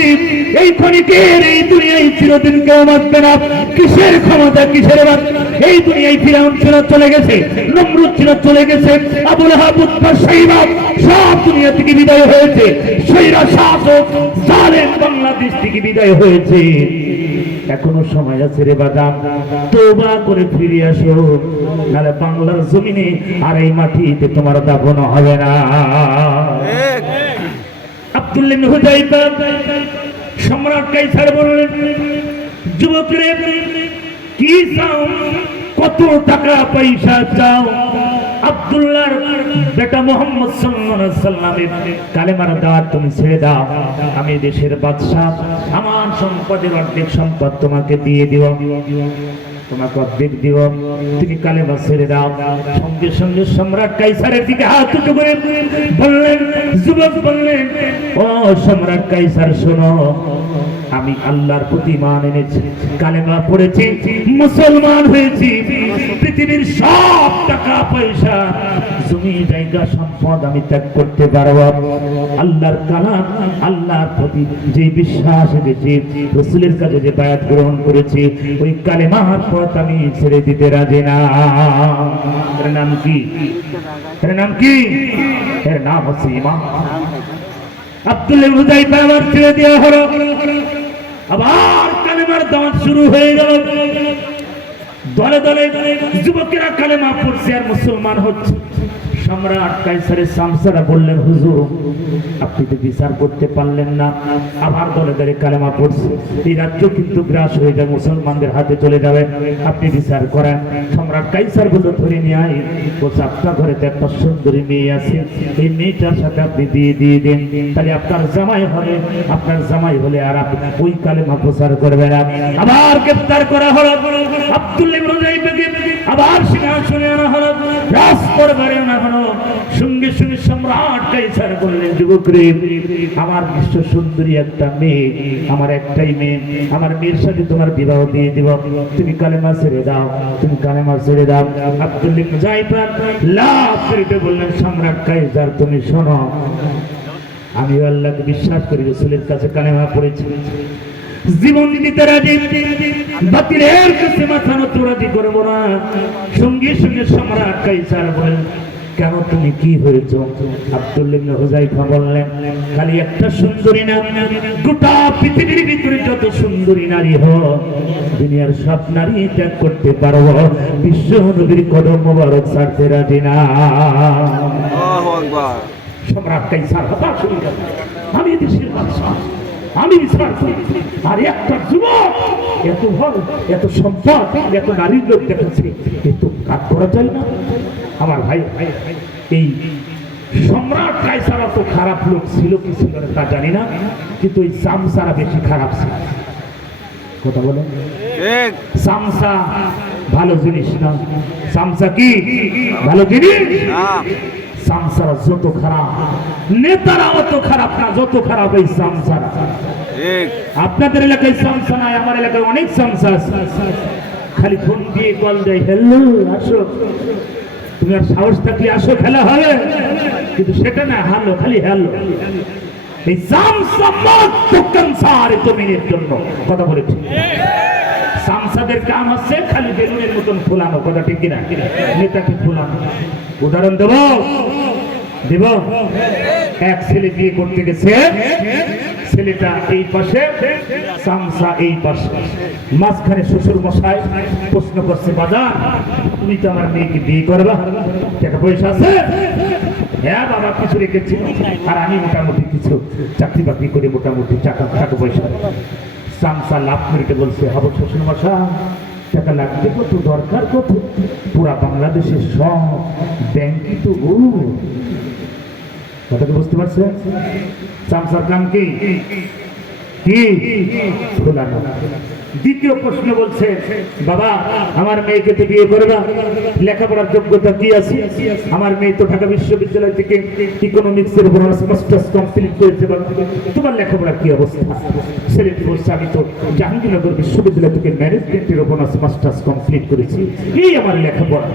এই ক্ষণিকের এই দুনিয়ায় চিরদিন কেউ বাঁচবে না। কিসের ক্ষমতা, কিসের বাদ? এই দুনিয়ায় ফিরাউন ছিল চলে গেছে, নমরুদ ছিল চলে গেছে, আবু লাহাব, উতবা, শাইবা সব দুনিয়া থেকে বিদায় হয়েছে। স্বৈরা শাসক জালেম বাংলাদেশ থেকে বিদায় হয়েছে। এখনো সময় আছে রে বাদাম, তওবা করে ফিরে আসো, নাহলে বাংলার জমিনে আর এই মাটিতে তোমার দাফন হবে না। আব্দুল্লাহ ইবনে হুযাইফা সম্রাট কায়সার বললেন, যুবকরে কি চাও, কত টাকা পয়সা চাও? আব্দুল্লাহর বেটা মুহাম্মদ সাল্লাল্লাহু আলাইহি ওয়াসাল্লামের কালেমার দাওয়াত তুমি ছেড়ে দাও, আমি দেশের বাদশা, আমার সম্পদের অর্ধেক সম্পদ তোমাকে দিয়ে দিব, তোমাকে অর্ধেক দিব, তুমি কালেমা ছেড়ে দাও। সঙ্গে সঙ্গে সম্রাট কায়সারের দিকে হাত উঁচু করে বললেন, যুবক বললেন, ও সম্রাট কায়সার শোনো, আমি আল্লাহর প্রতি ঈমান এনেছি, কালেমা পড়েছি, মুসলমান হয়েছি, পৃথিবীর সব টাকা পয়সা, জমি জায়গা সম্পদ আমি ত্যাগ করতে পারবো। আল্লাহর কালাম, আল্লাহর প্রতি যে বিশ্বাস এনেছি, রাসূলের কাছে যে বায়াত গ্রহণ করেছি, ওই কালেমার পথ আমি ছেড়ে দিতে রাজি না। এর নাম কি? এর নাম কি? এর নাম হচ্ছে ঈমান। আব্দুল্লাহ ইবনে হুযাইফা আবার ছেড়ে দেওয়া হলো। আবার কালেমার দাওয়াত শুরু হয়ে গেল। দলে দলে যুবকেরা কালেমা পড়ছে আর মুসলমান হচ্ছে। সম্রাট কায়সারের সামসারা বললেন, হুজুর আপনি তো বিচার করতে পারলেন না, আবার দলে দলে কালেমা পড়ছে, এই রাজ্য কিন্তু গ্রাস হয়ে যায়, মুসলমানদের হাতে চলে যাবে, আপনি বিচার করেন। সম্রাট কায়সার বলল, ধরে নিয়ে আয়। বলছে, আপনার ঘরে তো একটা সুন্দরী মেয়ে আছে, এই মেয়েটার সাথে আপনি দিয়ে দেন, তাহলে আপনার জামাই হবে, আপনার জামাই হলে আর আপনি ওই কালেমা প্রচার করবেন। আবার গ্রেফতার করা হলো। আব্দুল্লাহ ইবনে হুযাইফাকে আবার সিংহাসনে আনা হলো, রাজদরবারে আনা হলো। সঙ্গে সঙ্গে সম্রাট কায়সার বললেন, যুবকরে আমার বিশ্ব সুন্দরী একটা মেয়ে, আমার একটাই মেয়ে, আমার মেয়ের সাথে তোমার বিবাহ দিয়ে দিব, তুমি কালেমা ছেড়ে দাও, তুমি কালেমা ছেড়ে দাও। আব্দুল্লাহ ইবনে হুযাইফা লাফ করে বললেন, সম্রাট কায়সার তুমি শোনো, আমি আল্লাহকে বিশ্বাস করি, রাসূলের কাছে কালেমা পড়েছি, জীবন দিতে রাজি, বাতিলের কাছে মাথা নত রাজি করব না। সঙ্গে সঙ্গে সম্রাট কায়সার বলেন, কেন তুমি কি হয়েছ? আব্দুল্লাহ ইবনে হুযাইফা বললেন, খালি একটা সুন্দরী না, গোটা পৃথিবীর ভিতরে যত সুন্দরী নারী হোক, দুনিয়ার সব নারী ত্যাগ করতে পারবো, বিশ্ব নবীর কদম মোবারক ছাড়তে রাজি না। আল্লাহু আকবার। সম্রাট কায়সার হতাশ হয়ে গেল, আমি দেশের বাদশা, আমি বিচার করি, আর একটা যুবক এত ভর, এত সম্পদ, এত নারীর লোক দেখাচ্ছে, এত কাজ করা যায় না। আমার ভাই, এই সম্রাট কায়সার তো খারাপ লোক ছিল কি ছিল না তা জানি না, কিন্তু এই সামসারা বেশি খারাপ ছিল। কথা বলে, সামসা ভালো জিনিস না। সামসা কি ভালো জিনিস? সামসারা যত খারাপ, নেতারা অত খারাপ না, যত খারাপ এই সামসারা। আপনাদের এলাকায় সামসা নাই, আমার এলাকায় অনেক সামসা আছে। খালি ফোন দিয়ে কল দেয়, হ্যালো আসো, তুমি আর সাহস থাকলে আসো, খেলা হবে। কিন্তু সেটা না, হ্যালো, খালি হ্যালো। এই জমিনের জন্য কথা বলেছি। সামসাদের কাম হচ্ছে খালি বেলুনের মতন ফুলানো, কথা ঠিক কিনা? নেতাকে ফুলানো। উদাহরণ দেব দেব, এক ছেলে বিয়ে করতে গেছে, ছেলেটা এই পাশে, সামসা এই পাশে, মাঝখানে শ্বশুর মশাই প্রশ্ন করছে, বাজার তুমি তো আমার মেয়েকে বিয়ে করবা, টাকা পয়সা আছে? হ্যাঁ বাবা, কিছু রেখেছি, আর আমি মোটামুটি কিছু চাকরি বাকরি করে মোটামুটি টাকা পয়সা। সামসা লাভ করিতে বলছে, হবো শ্বশুর মশাই, টাকা লাগবে কত, দরকার কত? পুরা বাংলাদেশের সব ব্যাংকই তো কথাকে বুঝতে পারছেন? সামসার নাম কি? দ্বিতীয় প্রশ্ন বলছে, বাবা আমার মেয়েকে তো বিয়ে করবা, লেখাপড়ার যোগ্যতা কি আছে? আমার মেয়ে তো ঢাকা বিশ্ববিদ্যালয় থেকে ইকোনমিক্সের মাস্টার্স কমপ্লিট করেছে, তোমার লেখাপড়ার কি অবস্থা? ছেলেটি বলছে, আমি তো জাহাঙ্গীরনগর বিশ্ববিদ্যালয় থেকে ম্যানেজমেন্টের অনার্স মাস্টার্স কমপ্লিট করেছি, এই আমার লেখাপড়া।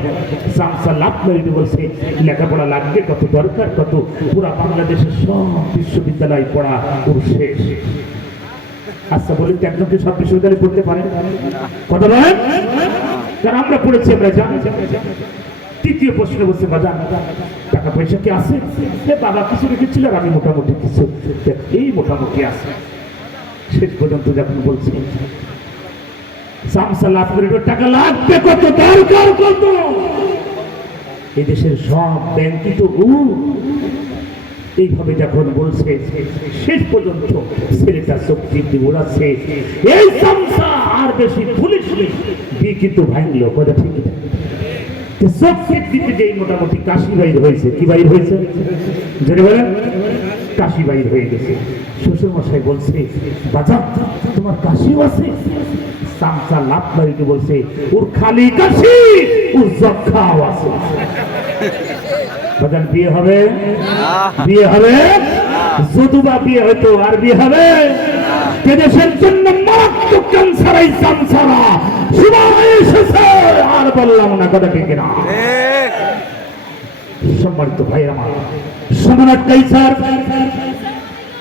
সামসা লাভ মেরিট বলছে, লেখাপড়া লাগবে কত, দরকার কত? পুরা বাংলাদেশের সব বিশ্ববিদ্যালয় পড়া ওর শেষ। আচ্ছা বলি, একজনকে সব বিশ্ববিদ্যালয়ে পড়তে পারেন? কথা বলেন, কারণ আমরা পড়েছি, আমরা জানি। তৃতীয় প্রশ্ন বলছে, বাজার টাকা পয়সা কি আছে? বাবা কিছু রেখেছিল, আর আমি মোটামুটি কিছু, এই মোটামুটি আছে। শেষ পর্যন্ত যখন বলছি, সামসা লাভ করে, টাকা লাগবে কত, দরকার কত? এই দেশের সব ব্যাংকই তো এইভাবে যখন বলছে, শেষ পর্যন্ত ছেলেটা শক্তি উড়াচ্ছে। এই সামসা আর বেশি পুলিশ দিয়ে কিন্তু ভাঙলো, কথা ঠিক না? শক্তির দিতে যেই মোটামুটি কাশি বাইর হয়েছে, কি বাইর হয়েছে যদি বলেন? কাশি বাইর হয়ে গেছে। শ্বশুর মশাই বলছে, বাজা তোমার কাশিও আছে? সামসা লাভ বাড়িতে বলছে, ওর খালি কাশি, ওর যক্ষাও আছে। বাজান বিয়ে হবে? বিয়ে হবে? যদুবা বিয়ে হতো, আর বিয়ে হবে? দেশের জন্য মারাত্মক ক্যান্সার এই সামসারা সময় এসেছে, আর বললাম না, কথা ঠিক না? সম্মানিত ভাই আমার, সম্রাট কাইসার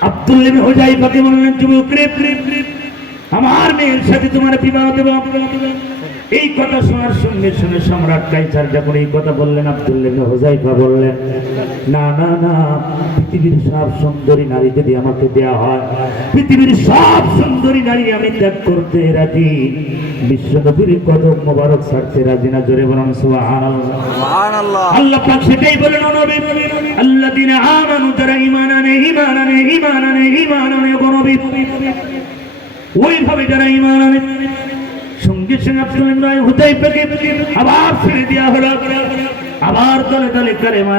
আব্দুল্লাহ বিন হুযায়ফাকে বললেন, যুবক রে, আমার মেয়ের সাথে তোমার বিবাহ দেব। এই কথা শোনার সঙ্গে সঙ্গে সম্রাট কাইসার যখন এই কথা বললেন, আব্দুল্লাহ বিন হুযায়ফা বললেন, না না না, পৃথিবীর সব সুন্দরী নারী যদি আমাকে দেয়া হয়, পৃথিবীর সব সুন্দরী নারী আমি ত্যাগ করতে রাজি, বিশ্বনবীর কদম মোবারক ছাড়তে রাজি না। জোরে বলুন সুবহানাল্লাহ। সুবহানাল্লাহ। আল্লাহ পাক সেটাই বলেন, নবী আল্লাযীনা আমানু, যারা ঈমান আনে, ঈমান আনে, ঈমান আনে, ঈমান আনে, নবী ওইভাবে যারা ঈমান আনে। সঙ্গে সঙ্গে আব্দুল্লাহ বিন হুযায়ফাকে আবার ছেড়ে দেওয়া হলো, আবার দলে দলে কালেমা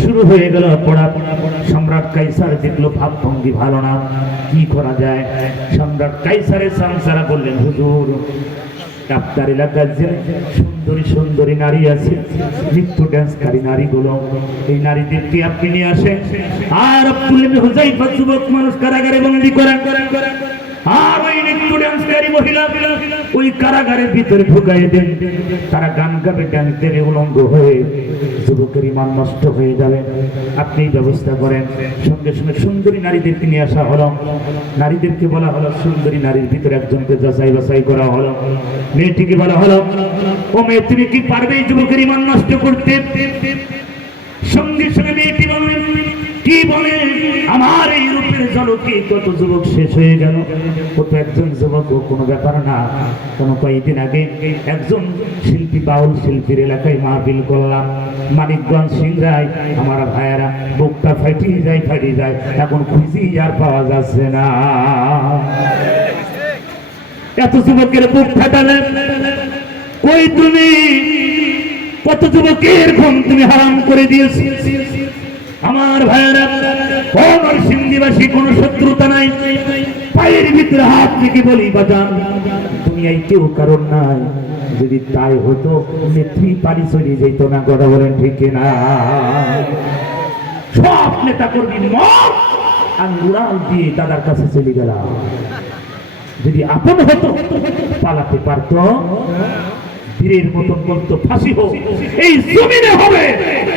শুরু হয়ে গেল পড়া। সম্রাট কাইসার দেখলো ভাবভঙ্গি ভালো না, কি করা যায়? সম্রাট কাইসারের সামসারা বললেন, হুজুর আপনার এলাকার যে সুন্দরী সুন্দরী নারী আছে, নৃত্য ড্যান্সকারী নারীগুলো, এই নারীদেরকে আপনি নিয়ে আসেন, আর আব্দুল্লাহ বিন হুযায়ফা যুবক মানুষ কারাগারে বন্দী করেন, আর ওই নৃত্য ড্যান্সকারী মহিলা ওই কারাগারের ভিতরে ঢুকাই দেন। তারা গান গাবে, ড্যান্স দেবে, উলঙ্গ হয়ে, যুবকের ঈমান নষ্ট হয়ে যাবে। আপনি ব্যবস্থা করেন। সঙ্গে সঙ্গে সুন্দরী নারীদেরকে নিয়ে আসা হলো, নারীদেরকে বলা হলো, সুন্দরী নারীর ভিতরে একজনকে যাচাই বাছাই করা হলো। মেয়েটিকে বলা হলো, ও মেয়ে তুমি কি পারবে এই যুবকের ঈমান নষ্ট করতে? সঙ্গে সঙ্গে মেয়েটি বললেন, কি বলে, আমার এই রূপের ঝলকে কত যুবক শেষ হয়ে গেল। কত একজন যুবক, কোনো ব্যাপার না। কেন কয়েকদিন আগে একজন শিল্পী, বাউল শিল্পীর এলাকায় মাহফিল করলাম, মানিকগঞ্জ সিংড়ায়। আমার ভাইয়েরা বুকটা ফাটিয়ে যায়, এখন খুঁজি আর পাওয়া যাচ্ছে না। এত যুবকের বুক ফাটালে কই তুমি? কত যুবকের ঘুম তুমি হারাম করে দিয়েছি। আমার ভাইয়েরা, নরসিংদীবাসী কোনো শত্রুতা নাই, পায়ের ভিতরে হাত থেকে বলি, বাজান দুনিয়ায় কেউ কারণ নাই, যদি তাই হতো নেত্রী পানি চলে যেত না, কথা বলেন ঠিক না? সব নেতা কর্মী মত আঙ্গুরাল দিয়ে দাদার কাছে চলে গেলাম। যদি আপন হতো পালাতে পারতো, বীরের মতন বলতো ফাঁসি হোক, এই জমিনে হবে,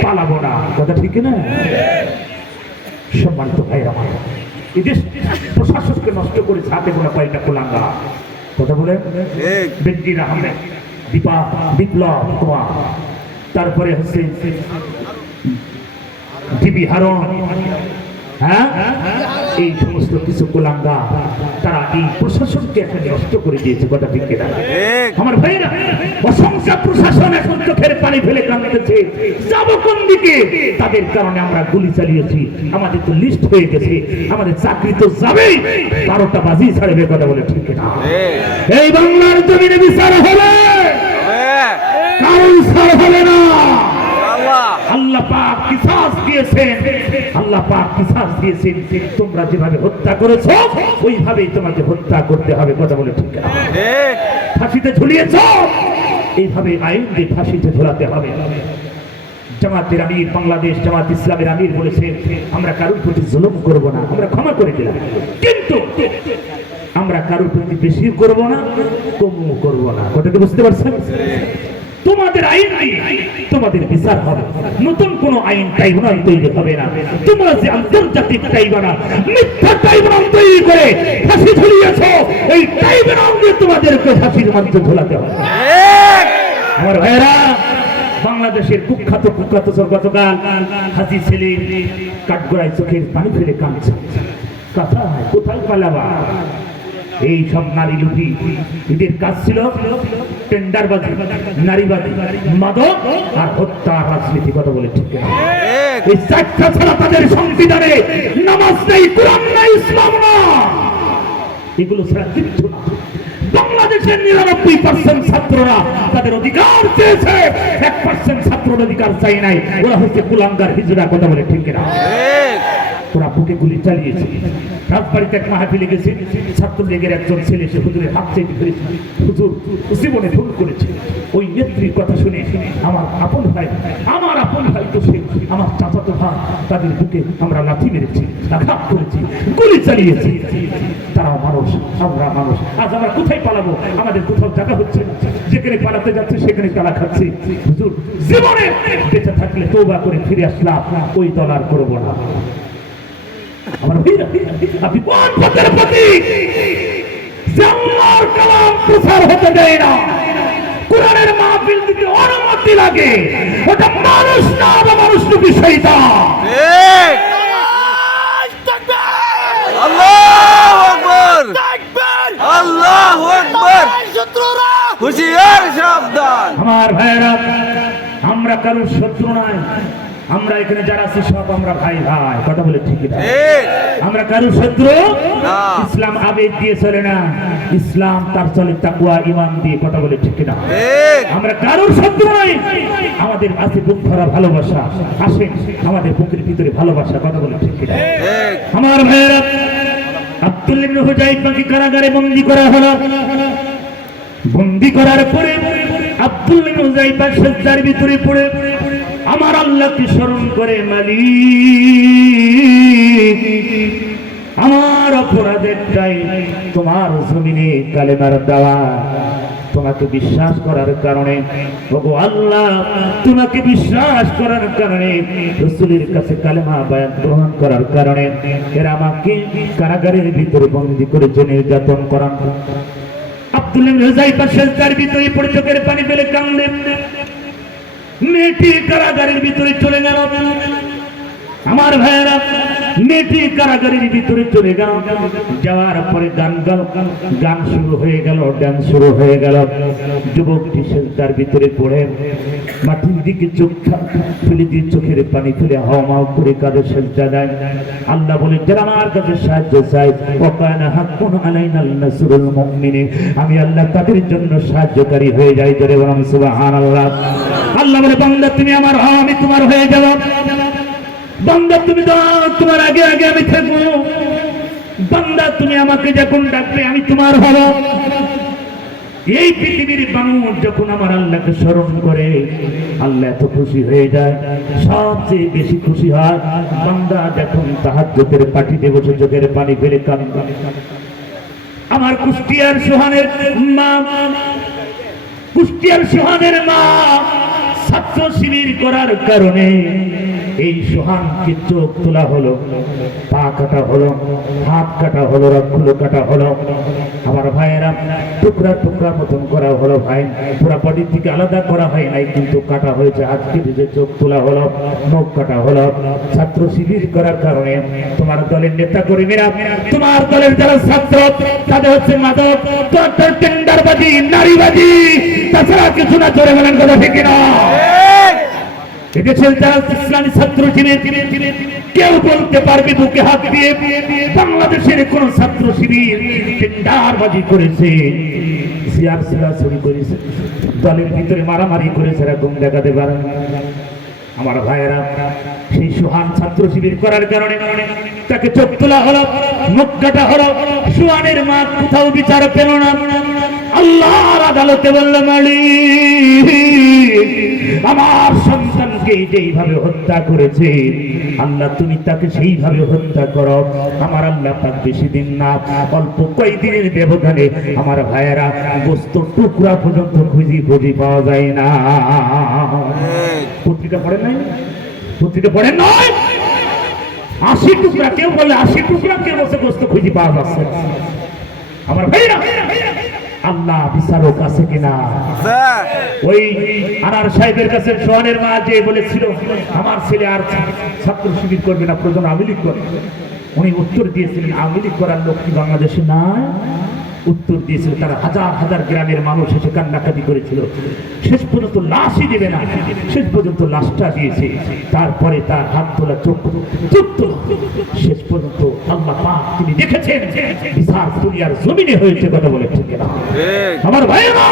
পালাবো না। কথা ঠিক না? সম্মানিত ভাই আমার, এই দেশ প্রশাসনকে নষ্ট করে হাতে গোনা কয়েকটা কুলাঙ্গা। কথা বলে বেনজির আহমেদ, দীপা, বিপ্লব কুমার, তারপরে হচ্ছে ডিবি হারুন, হ্যাঁ, এই সমস্ত কিছু কুলাঙ্গা তারা এই প্রশাসনকে একটা নষ্ট করে দিয়েছে। কথা ঠিক কিনা আমার ভাইরা? অসংখ্য প্রশাসন এখন চোখের পানি ফেলে কাঁদতেছে, যাবো কোন দিকে? তাদের কারণে আমরা গুলি চালিয়েছি, আমাদের তো লিস্ট হয়ে গেছে, আমাদের চাকরি তো যাবেই, 12টা বাজি ছাড়বে। কথা বলে ঠিক কিনা? এই বাংলার জমিনে বিচার হবে, কারণ ছাড় হবে না। আল্লাহ পাক কিসাস দিয়েছেন, আল্লাহ পাক কিসাস দিয়েছেন। তোমরা যেভাবে হত্যা করেছো ওইভাবেই তোমাকে হত্যা করতে হবে। কথা বলে ঠিক না? ফাঁসিতে ঝুলিয়েছো, এইভাবে আইন দিয়ে ফাঁসিতে ঝুলাতে হবে। জামাতের আমির, বাংলাদেশ জামাত ইসলামের আমির বলেছেন, আমরা কারোর প্রতি জুলুম করব না, আমরা ক্ষমা করে দিলাম, কিন্তু আমরা কারোর প্রতি বেশি করব না, কমও করব না। কথাটা বুঝতে পারছেন? তোমাদের আইন তোমাদের বিচার হবে, নতুন কোন আইন ট্রাইব্যুনাল তৈরি হবে না। তোমরা যে আন্তর্জাতিক ট্রাইব্যুনাল, মিথ্যা ট্রাইব্যুনাল তৈরি করে ফাঁসি ঝুলিয়েছো, এই ট্রাইব্যুনাল দিয়ে তোমাদেরকে ফাঁসির মঞ্চে ঝুলাতে হবে। আমার ভাইয়েরা, বাংলাদেশের কুখ্যাত গতকাল হাজি সেলিম কাঠগড়ায় চোখের পানি ফেলে কাঁদছে। কথা কোথায় পালাবা? এই সব নারী লুপি, এদের কাজ ছিল টেন্ডারবাজি, নারীবাজি, মাদক আর হত্যা, রাজনীতি। কথা বলে ঠিক না? এই চারটা ছাড়া তাদের সংবিধানে নামাজ নেই, কোরআন নাই, ইসলাম না, এগুলো ছাড়া কিচ্ছু না। বাংলাদেশের 99% ছাত্ররা তাদের অধিকার চেয়েছে, 1% ছাত্রের অধিকার চাই নাই। ওরা হচ্ছে কুলাঙ্গার, হিজড়া। কথা বলে ঠিক না? ওরা বুকে গুলি চালিয়েছে। রাজবাড়িতে এক মাহফিলে গেছে, ছাত্রলীগের একজন ছেলে সে হুজুরের হাত চেয়ে ফেলেছে, হুজুর জীবনে ভুল করেছে। ওই নেত্রীর কথা শুনে আমার আপন ভাই তো সে আমার চাচাতো ভাই, তাদের বুকে আমরা লাথি মেরেছি, আঘাত করেছি, গুলি চালিয়েছি। তারাও মানুষ, আমরা মানুষ। আজ আমরা কোথায় পালাবো? আমাদের কোথাও জায়গা হচ্ছে না, যেখানে পালাতে যাচ্ছে সেখানে তালা খাচ্ছি। হুজুর জীবনে বেঁচে থাকলে তওবা করে ফিরে আসলাম, ওই দল আর করবো না। আমার ভাইরা, আপনি কোন পথের প্রতীক? যে আল্লাহর কালাম প্রচার হতে দেয় না, কোরআনের মাহফিল দিতে অনুমতি লাগে, ওটা মানুষ না, বা মানুষ রূপী শয়তান। ঠিক। আল্লাহু আকবার, তাকবীর, আল্লাহু আকবার। শত্রুরা হুঁশিয়ার, সাবধান। আমার ভাইরা, আমরা কারোর শত্রু নাই, আমরা এখানে যারা আছি সব আমরা ভাই ভাই। কথা বলে ঠিক না? আমরা কারোর শত্রু না। ইসলাম আবেগ দিয়ে চলে না, ইসলাম তার চলে তাকওয়া, ঈমান দিয়ে। কথা বলে ঠিক না? আমরা কারোর শত্রু নাই, আমাদের আছে বুক ভরা ভালোবাসা। আসেন, আমাদের বুকের ভিতরে ভালোবাসা। কথা বলে ঠিক না? আমার ভাইয়েরা, আব্দুল্লাহ ইবনে হুযাইফাকে কারাগারে বন্দী করা হলো। বন্দী করার পরে আব্দুল্লাহ ইবনে হুযাইফা সিজদার ভিতরে পড়ে আমার আল্লাহকে স্মরণ করে, মালিক আমার অপরাধেরটাই তোমার জমিনে কালেমার দেওয়া, তোমাকে বিশ্বাস করার কারণে, ওগো আল্লাহ তোমাকে বিশ্বাস করার কারণে, রাসূলের কাছে কালেমা বায়াত গ্রহণ করার কারণে এরা আমাকে কারাগারের ভিতরে বন্দী করে নির্যাতন করান। আব্দুল্লাহ ইবনে হুযাইফা সিজদার ভিতরে পড়ে চোখের পানি ফেলে কাঁদলেন। মেয়েটি কারাগারের ভিতরে চলে গেল। আমার ভাইয়েরা, মেয়েটি কারাগারের ভিতরে চলে গেল। যাওয়ার পরে গান শুরু হয়ে গেল, ডান্স শুরু হয়ে গেল। যুবকটি সিজদার ভিতরে পড়ে মাটির দিকে চোখ ফেলে দিয়ে চোখের পানি ফেলে হাওমাও করে কাঁদে, সিজদা দেয়। আল্লাহ বলে, যারা আমার কাছে সাহায্য চায়, ওয়াকানা হাক্কুন আলাইনাল নাসরুল মুমিনিন, আমি আল্লাহ তাদের জন্য সাহায্যকারী হয়ে যাই। জোরে বলুন সুবহানাল্লাহ। আল্লাহ বলে, বান্দা তুমি আমার হও, আমি তোমার হয়ে যাব। বান্দা তুমি দাও, তোমার আগে আগে আমি থাকবো। বান্দা তুমি আমাকে যখন ডাকবে আমি তোমার হব। এই পৃথিবীর মানুষ যখন আমার আল্লাহকে স্মরণ করে, আল্লাহ এত খুশি হয়ে যায়। সবচেয়ে বেশি খুশি হয় বান্দা যখন তাহাজ্জুদের পাটিতে বসে চোখের পানি ফেলে কাঁদে। আমার কুষ্টিয়ার সোহানের মা কুষ্টিয়ার সোহানের মা ছাত্র শিবির করার কারণে এই সোহানকে চোখ তোলা হলো, পা কাটা হলো, হাত কাটা হলো, রক্তগুলো কাটা হলো। আমার ভাইয়েরা টুকরা টুকরা মতন করা হলো। ভাই পুরা বডি থেকে আলাদা করা হয় নাই, কিন্তু কাটা হয়েছে, হাত কেটে চোখ তোলা হলো, মুখ কাটা হলো। ছাত্র শিবির করার কারণে তোমার দলের নেতা কর্মীরা, তোমার দলের যারা ছাত্র, তাদের হচ্ছে মাদক, টেন্ডারবাজি, নারীবাজি, তাছাড়া কিছু না। জোরে বলেন কথা ঠিক না? এদেশের যারা ইসলামী ছাত্র শিবির, কেউ বলতে পারবে বুকে হাত দিয়ে বাংলাদেশের কোন ছাত্র শিবির টেন্ডারবাজি করেছে, সিয়ার সিরাসরি করেছে, দলের ভিতরে মারামারি করেছে, এরকম দেখাতে পারেন? আমার ভাইয়েরা, সেই সোহান ছাত্র শিবির করার কারণে তাকে চোখ তোলা হলো, মুখ কাটা হলো। সোহানের মা কোথাও বিচার পেল না। আল্লাহর আদালতে বলল, মালিক আমার সন্তানকে যেইভাবে হত্যা করেছে, আল্লাহ তুমি তাকে সেইভাবে হত্যা করো। আমার আল্লাহ পাক বেশি দিন না, অল্প কয়েকদিনের ব্যবধানে আমার ভাইয়েরা গোস্ত টুকরা পর্যন্ত খুঁজি পাওয়া যায় না। পত্রিকা পড়েন নাই? পত্রিকা পড়েন নয়? 80 টুকরা, কেউ বলে 80 টুকরা, কেউ বলছে গোস্ত খুঁজি পাওয়া যাচ্ছে। আমার ভাইরা, আল্লাহ বিচারক আছে কিনা? ওই আনার সাহেবের কাছে সোহানের মা যে বলেছিল আমার ছেলে আর ছাত্র শিবির করবে না, প্রয়োজন আওয়ামী লীগ করবে, উনি উত্তর দিয়েছিলেন আওয়ামী লীগ করার লোক কি বাংলাদেশে নাই? উত্তর দিয়েছিল। তারা হাজার হাজার গ্রামের মানুষ এসে কান্নাকাটি করেছিল, শেষ পর্যন্ত লাশই দেবে না, শেষ পর্যন্ত লাশটা দিয়েছে। তারপরে তার হাত তোলা, চোখ তোলা, শেষ পর্যন্ত আল্লাহ পাক তিনি দেখেছেন বিচার দুনিয়ার জমিনে হয়েছে। কথা বলে ঠিক না? আমার ভাইয়েরা,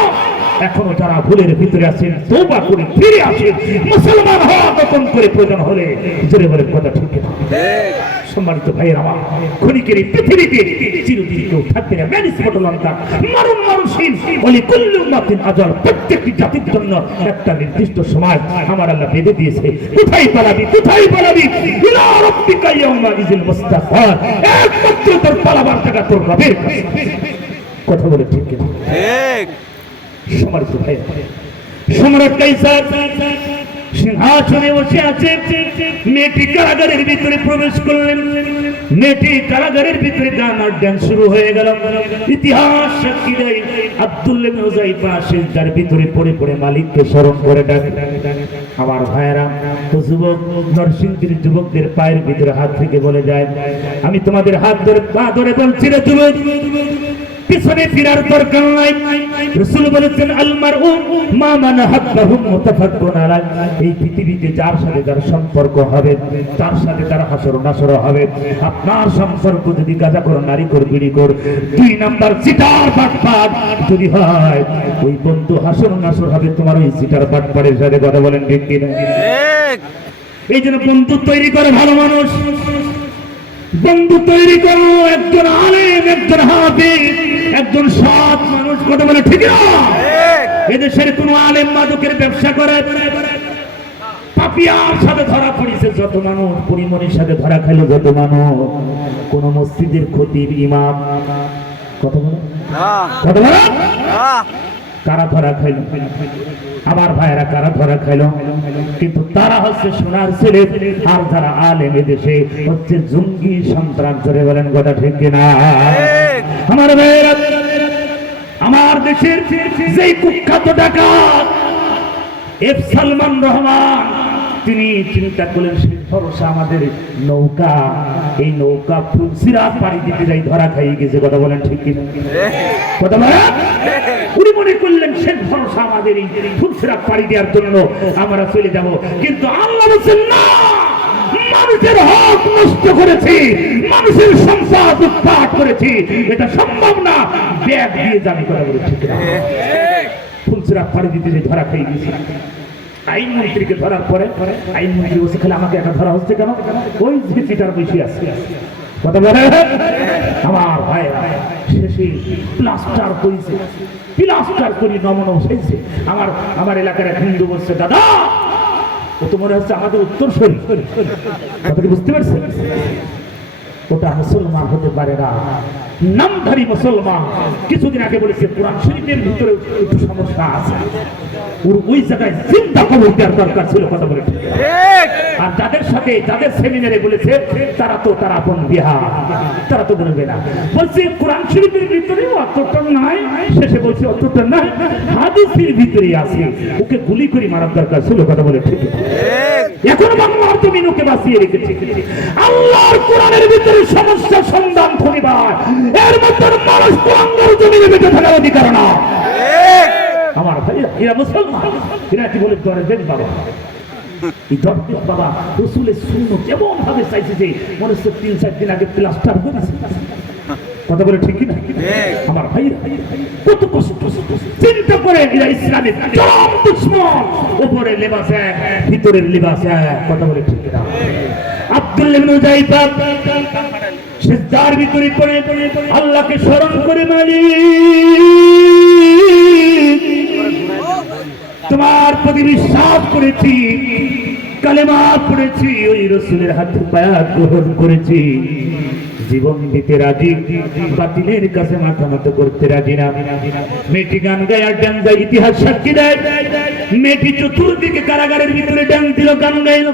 এখনো যারা ভুলের ভিতরে আছেন, তওবা করে ফিরে আসেন, মুসলমান হওয়া নতুন করে প্রয়োজন হলে জোরে বলে কথা ঠিক না? সম্মানিত ভাইয়ের আমার, ক্ষণিকের এই পৃথিবীতে চিরদিন কেউ থাকবে না। ম্যানিস মডলঙ্কা মারুন মানুষহীন বলি কুল্লু উম্মাতিন আজাল, প্রত্যেকটি জাতির জন্য একটা নির্দিষ্ট সময় আমার আল্লাহ বেঁধে দিয়েছে। কোথায় পালাবি, কোথায় পালাবি? ইলা রাব্বিকা ইয়াউমা ইযিল মুস্তাফা, একমাত্র তোর পালাবার জায়গা তোর রবের কাছে। কথা বলে ঠিক কিনা? ঠিক। সম্মানিত ভাই, সম্রাট কাইসার সিংহাসনে বসে আছে, মেয়েটি কারাগারের ভিতরে প্রবেশ করলেন। মেয়েটি কারাগারের ভিতরে গান আর ডান্স শুরু হয়ে গেল। ইতিহাস সাক্ষী দেয় আব্দুল্লাহ ইবনে উযাইফা সিজদার ভিতরে পড়ে পড়ে মালিককে স্মরণ করে ডাকে। আমার ভাইয়েরা, যুবক নরসিংদীর যুবকদের পায়ের ভিতরে হাত থেকে বলে যায়, আমি তোমাদের হাত ধরে পা ধরে বলছি রে যুবক, পিছনে ফিরার দরকার নাই। রাসূল বলেছেন, আল মারউ মা মান হাব্বাহু মুতাফাক্কুন আলাইহি, এই পৃথিবীতে যার সাথে যার সম্পর্ক হবে তার সাথে তার হাসর নাসর হবে। আপনার সম্পর্ক যদি গাঁজাখোর, নারীখোর, বিড়িখোর, 2 নাম্বার চিটার বাটপার যদি হয়, ওই বন্ধু হাসর নাসর হবে তোমার ওই চিটার বাটপারের সাথে। কথা বলেন ঠিক কিনা? ঠিক। এই জন্য বন্ধু তৈরি করে ভালো মানুষ, বন্ধু তৈরি করো একজন আলেম, একজন হাফেজ, একজন সৎ মানুষ। কথা বলে ঠিক না? এদেশের কোন আলেম মাদকের ব্যবসা করে, পাপিয়ার সাথে ধরা পড়েছে যত মানুষ, পরিমণির সাথে ধরা খাইল যত মানুষ, কোন মসজিদের খতিব, ইমাম, কথা বলে কথা বলে কারা ধরা খাইল? আমার ভাইয়েরা কারা ধরা খাইল? কিন্তু তারা হচ্ছে সোনার ছেলে, আর যারা আলেম এদেশে হচ্ছে জঙ্গি সন্ত্রাস। ধরে বলেন কথা ঠিক কিনা? আমার ভাইয়েরা, আমার দেশের যেই কুখ্যাত ডাকাত এফ সালমান রহমান, তিনি চিন্তা করলেন সে ভরসা আমাদের নৌকা, এই নৌকা ফুলসিরাত পাড়ি দিতে যাই ধরা খাইয়ে গেছে। কথা বলেন ঠিক কিনা? কথা বলেন। উনি মনে করলেন শেষ ভরসা আমাদের এই ফুলসিরাত পাড়ি দেওয়ার জন্য আমরা চলে যাব, কিন্তু আল্লাহ বলেন না, মানুষের হক নষ্ট করেছি, মানুষের সম্পদ উৎপাট করেছি, এটা সম্ভব না, ব্যাগ দিয়ে যাবি। কথা বলে ঠিক কিনা? ফুলসিরাত পাড়ি দিতে যাই ধরা খাইয়ে গেছে। আইনমন্ত্রীকে ধরার পরে আইনমন্ত্রী বসে খেলে আমাকে একটা ধরা হচ্ছে কেন? ওই যে চিটার বেশি আছে। কথা বলে আমার ভাইরা, শেষে প্লাস্টার করেছে, প্লাস্টার করে নমন বসেছে। আমার এলাকার এক হিন্দু বলছে, দাদা ও তো মনে হচ্ছে আমাদের উত্তরসূরি। কথা কি বুঝতে পারছেন? ওটা মুসলমান হতে পারে না, নামধারী মুসলমান। কিছুদিন আগে বলেছে কোরআন শরীফের ভিতরে একটু সমস্যা আছে, ওই জায়গায় চিন্তা কবর দেওয়ার দরকার ছিল, কথা বলে ঠিক। আর যাদের সাথে যাদের সেমিনারে বলেছে তারা আপন বিহা, তারা তো বলবে না। বলছে কোরআন শরীফের ভিতরে অতটা নাই, শেষে বলছে অতটা নাই, হাদিসের ভিতরে আছে, ওকে গুলি করে মারার দরকার ছিল, কথা বলে ঠিক। এখন বাংলার জমিন ওকে বাঁচিয়ে রেখেছে। আল্লাহর কোরআনের ভিতরে সমস্যা সন্ধান করিবার, এর মধ্যে মানুষ বাংলার জমিনে বেঁচে থাকার অধিকার না। আমার ভাইরা, এরা মুসলমান, এরা কি বলে ধরেন বাবা, এই দরবেশ বাবা রসুলের সুন্নাত এমন ভাবে চাইছে যে মনে হচ্ছে 3-4 দিন আগে প্লাস্টার করেছে, কথা বলে ঠিক না? আমার ভাইরা কত কষ্ট চিন্তা করে, এরা ইসলামের চরম দুশমন, উপরে লেবাস এক ভিতরের লেবাস এক, কথা বলে ঠিক না? আব্দুল্লাহ ইবনে যায়ফা সিজদার ভিতরে পড়ে আল্লাহকে স্মরণ করে, মালিক তোমার প্রতি বিশ্বাস করেছি, কালেমা পড়েছি, ওই রাসূলের হাতে বায়াত গ্রহণ করেছি, জীবন দিতে রাজি, বাতিলের কাছে মাথা নত করতে রাজি না। মেয়েটি গান গায় আর ডান গায়, ইতিহাস সাক্ষী দেয়, মেয়েটি চতুর্দিকে কারাগারের ভিতরে ডান দিল, গান গাইল।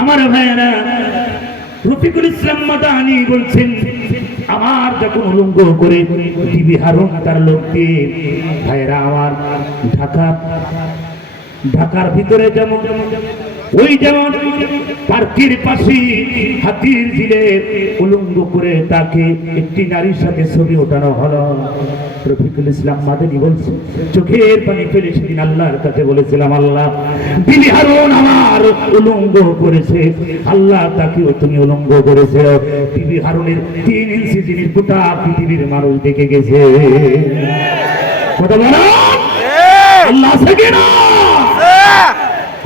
আমার ভাইয়েরা, রফিকুল ইসলাম মাদানী বলছেন, আমার যখন উলঙ্গ করে টিভি হারুন তার লোক দিয়ে, ভাইয়েরা আমার ঢাকার ভিতরে যেমন ওই যেমন পার্কের পাশে হাতির ঝিলে উলঙ্গ করে তাকে একটি নারীর সাথে ছবি ওঠানো হলো। রফিকুল ইসলাম মাদানী বলছে, চোখের পানি ফেলে সেদিন আল্লাহর কাছে বলেছিলাম, আল্লাহ বিবি হারুন আমার উলঙ্গ করেছে, আল্লাহ তাকেও তুমি উলঙ্গ করেছে। বিবি হারুনের 3 ইঞ্চি জিনিস গোটা পৃথিবীর মানুষ দেখে গেছে, কথা বলো আল্লাহ আছে কিনা?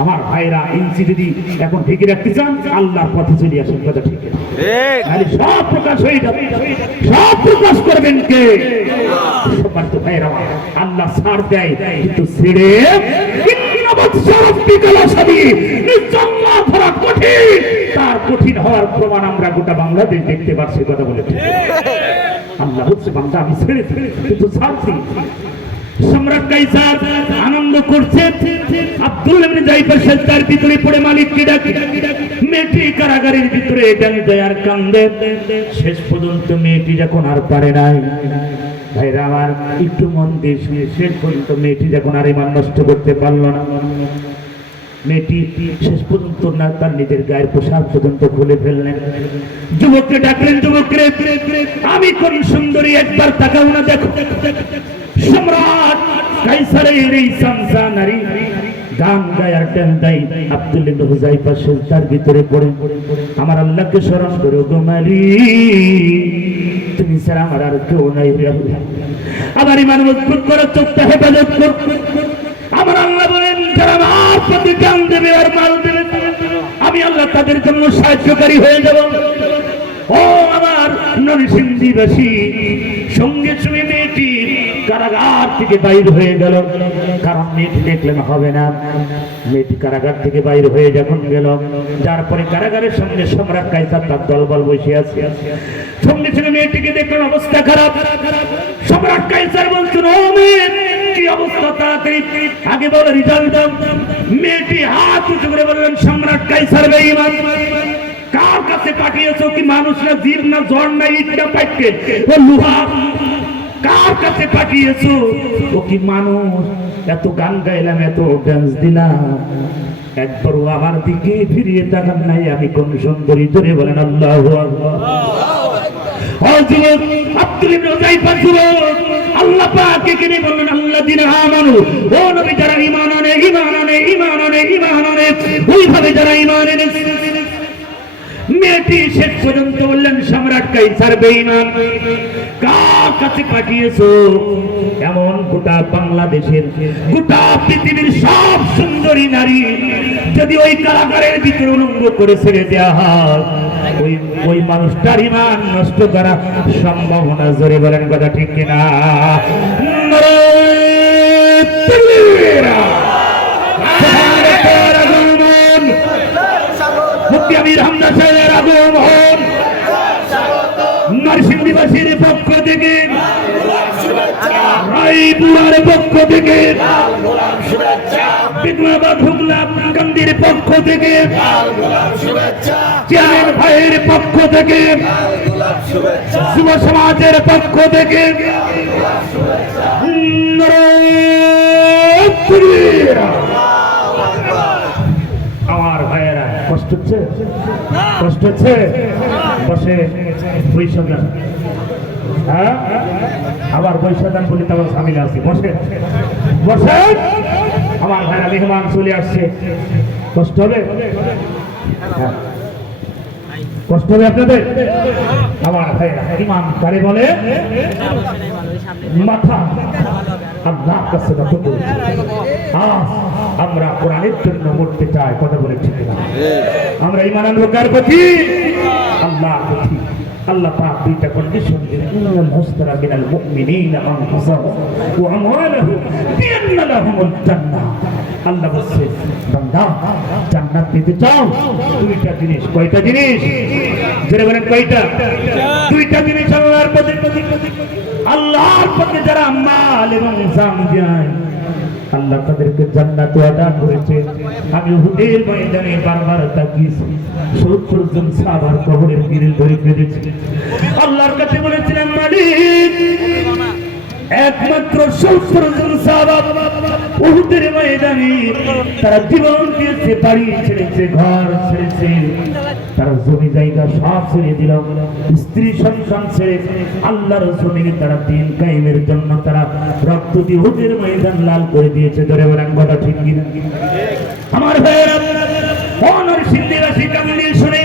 আমার ভাইরা, ইঞ্চি যদি এখন ঢেকে রাখতে চান, আল্লাহর পথে চলে আসেন, কথা ঠিক না? সব প্রকাশ হয়ে যাবে, সব প্রকাশ করবেন কে? সম্মানিত ভাইরা, আল্লাহ ছাড় দেয় কিন্তু ছেড়ে তার কঠিন হওয়ার প্রমাণ আমরা গোটা বাংলাদেশ দেখতে পাচ্ছি, কথা বলে আল্লাহ হচ্ছে বাংলা, আমি ছেড়ে কিন্তু ছাড়ছি। সম্রাট কাইসার আনন্দ করছে, আব্দুল্লাহ ইবনে যায়ফা সিজদার ভিতরে পড়ে মালিককে ডাকে, মেয়েটি কারাগারের ভিতরে ডানে যায় আর কান্দে। শেষ পর্যন্ত মেয়েটি যখন আর পারে নাই, ভাইরা আমার একটু মন দিয়ে শুনে, শেষ পর্যন্ত মেয়েটি যখন আর ইমান নষ্ট করতে পারল না, মেয়েটি শেষ পর্যন্ত না তার নিজের গায়ের পোশাক পর্যন্ত খুলে ফেললেন। যুবককে ডাকলেন, যুবকরে আমি কোন সুন্দরী, একবার তাকাও না, দেখো। সম্রাট কাইসারের এই সামসা নারী গান গায় আর ডান দেয়। আব্দুল্লাহ ইবনে হুযায়ফা সিজদার ভিতরে পড়ে আমার আল্লাহকে স্মরণ করে, গো মালিক তুমি ছাড়া আমার আর কেউ নাই, আমার ঈমান মজবুত করো, চোখটা হেফাজত কর। আমার আল্লাহ বলেন, যারা আমার প্রতি গান দেবে আর মাল দেবে, আমি আল্লাহ তাদের জন্য সাহায্যকারী হয়ে যাব। ও আমার নরসিংদীবাসী, সঙ্গে সঙ্গে মেয়েটি কারাগার থেকে বাইর হয়ে গেল, কারণ মেয়েটি দেখলেন হবে না। মেয়েটি কারাগার থেকে বাইর হয়ে যখন গেল, যার পরে কারাগারের সঙ্গে সম্রাট কাইসার তার দলবল বসে আছে, সঙ্গে সঙ্গে মেয়েটিকে দেখলেন অবস্থা খারাপ। সম্রাট কাইসার বলছেন, ও মেয়ে কি অবস্থা, তাড়াতাড়ি আগে বলো রিজাল্ট দাও। মেয়েটি হাত উঁচু করে বললেন, সম্রাট কাইসার বেঈমান, কার কাছে পাঠিয়েছো? কি মানুষ না, জীব না, জ্বর না, ইট না, পাইকে ও লোহা, কার কাছে পাঠিয়েছো? ও কি মানুষ? এত গান গাইলাম, এত ডান্স দিলাম, একবারও আমার দিকে ফিরিয়ে তাকান নাই, আমি কোন সুন্দরী? জোরে বলেন আল্লাহু আকবার। ও যুবক, আব্দুল্লাহ ইবনে যায়ফা যুবক, আল্লাহ পাক এখানে বললেন, আল্লাযিনা আমানু, ও নবী যারা ঈমান আনে, ঈমান আনে, ঈমান আনে, ঈমান আনে, ওইভাবে যারা ঈমান এনেছে। মেয়েটি শেষ পর্যন্ত বললেন, সম্রাট কাইসার বেঈমান, কার কাছে পাঠিয়েছো? এমন গোটা বাংলাদেশের, গোটা পৃথিবীর সব সুন্দরী নারী যদি ওই কারাগারের ভিতরে উলঙ্গ করে ছেড়ে দেওয়া হয়, ওই মানুষটার ঈমান নষ্ট করা সম্ভাবনা, জোরে বলেন কথা ঠিক কিনা? মুফতি আমির হামজা সাহেবের আগমন, নরসিংদীবাসীর পক্ষ থেকে, রায়পুরার পক্ষ থেকে, বিপ্লবাদ হুগলা কান্দির পক্ষ থেকে, চেয়ারম্যান ভাইয়ের পক্ষ থেকে, যুব সমাজের পক্ষ থেকে আমার ভাইয়েরা কষ্ট হচ্ছে, কষ্ট হচ্ছে, বসে বৈশাখ, হ্যাঁ আবার বৈশাখান বলি তো সামিল আছি, বসে বসে আমার ভাইরা মেহমান চলে আসছে, কষ্ট হবে, কষ্ট হবে আপনাদের। আমার ভাইরা ইমান কারে বলে, মাথা আল্লাহর কাছে নত করে। আমরা কোরআনের জন্য মরতে চাই, কথা বলে ঠিক না? আমরা ইমান আনবো কার প্রতি? আল্লাহর প্রতি। আল্লাহ পাক দুইটা কন্ডিশন দিলেন, ইন্নাল মুস্তারা মিনাল মুমিনিনা আনফুসাহুম ওয়া আমওয়ালাহুম বিআন্না লাহুমুল জান্নাহ। আল্লাহ বলছে, বান্দা জান্নাত পেতে চাও, দুইটা জিনিস। কয়টা জিনিস? যারা বলেন কয়টা? দুইটা জিনিস। আল্লাহর পথে, আল্লাহর পথে যারা মাল এবং জান দেয়, আল্লাহ তাদেরকে জান্নাত ওয়াদা করেছে। আমি উহুদের ময়দানে বারবার তাকিয়েছি, 70 জন সাহাবার কবরের গ্রিল ধরে কেঁদেছি। আল্লাহর কাছে বলেছিলাম, মালিক একমাত্র 70 জন সাহাবা উহুদের ময়দানে তারা জীবন দিয়েছে, বাড়ি ছেড়েছে, ঘর ছেড়েছে, তারা জমি জায়গা সব ছেড়ে দিল, স্ত্রী সন্তান ছেড়ে আল্লাহর জমিনে তারা দিন কায়েমের জন্য তারা রক্ত দিয়ে উহুদের ময়দান লাল করে দিয়েছে। ধরে বলেন কথা ঠিক কিনা? আমার ভাইয়েরা, নরসিংদীবাসী কামনি শুনে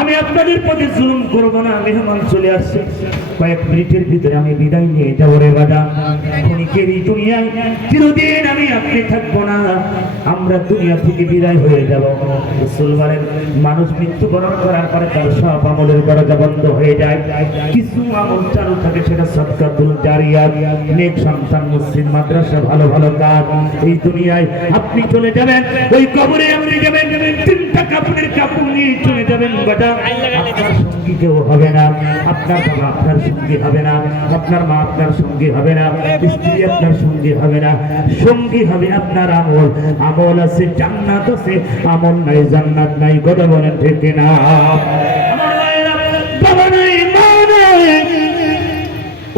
আমি আপনাদের প্রতি জুলুম করব না। মেহমান চলে আসছে, কয়েক মিনিটের ভিতরে আমি বিদায় নিয়ে যাবো রে বাবা। ক্ষণিকের এই দুনিয়ায় চিরদিন আমি আপনি থাকবো না, আমরা দুনিয়া থেকে বিদায় হয়ে যাব। রাসূল বলেন, মানুষ মৃত্যুবরণ করার পরে তার সব আমলের দরজা বন্ধ হয়ে যায়, কিছু আমল চালু থাকে, সেটা সাদকাতুল জারিয়া, নেক সন্তান, মসজিদ, মাদ্রাসা, ভালো ভালো কাজ। এই দুনিয়ায় আপনি চলে যাবেন, ওই কবরে আপনি যাবেন, 3টা কাপড়ের কাপড় নিয়ে চলে যাবেন। আপনার সঙ্গী কেউ হবে না, আপনার বাবা আপনার সঙ্গী হবে না, আপনার মা আপনার সঙ্গী হবে না, স্ত্রী আপনার সঙ্গী হবে না, সঙ্গী হবে আপনার আমল। আমল আছে জান্নাত আছে, আমল নাই জান্নাত নাই। কথা বলেন ঠিক না? বাবা নাই, মা নাই,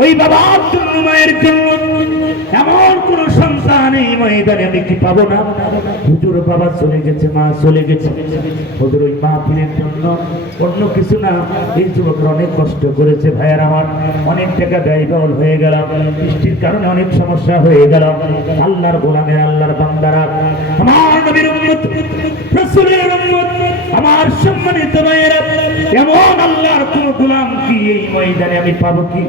ওই বাবার জন্য, মায়ের জন্য এমন কোন সন্তান এই ময়দানে আমি কি পাবো না? হুজুর বাবা চলে গেছে, মা চলে গেছে, হুজুর ওই মাহফিলের জন্য, অন্য কিছু না। এই যুবকরা অনেক কষ্ট করেছে, ভাইয়ার আমার অনেক টাকা ব্যয়বহুল হয়ে গেল, বৃষ্টির কারণে অনেক সমস্যা হয়ে গেল। আল্লাহর গোলামের, আল্লাহর বান্দারা, আমার নবীর উম্মত, রাসূলের উম্মত, আমার সম্মানিত ভাইয়েরা, এমন আল্লাহর কোন গোলাম কি এই ময়দানে আমি পাবো কি?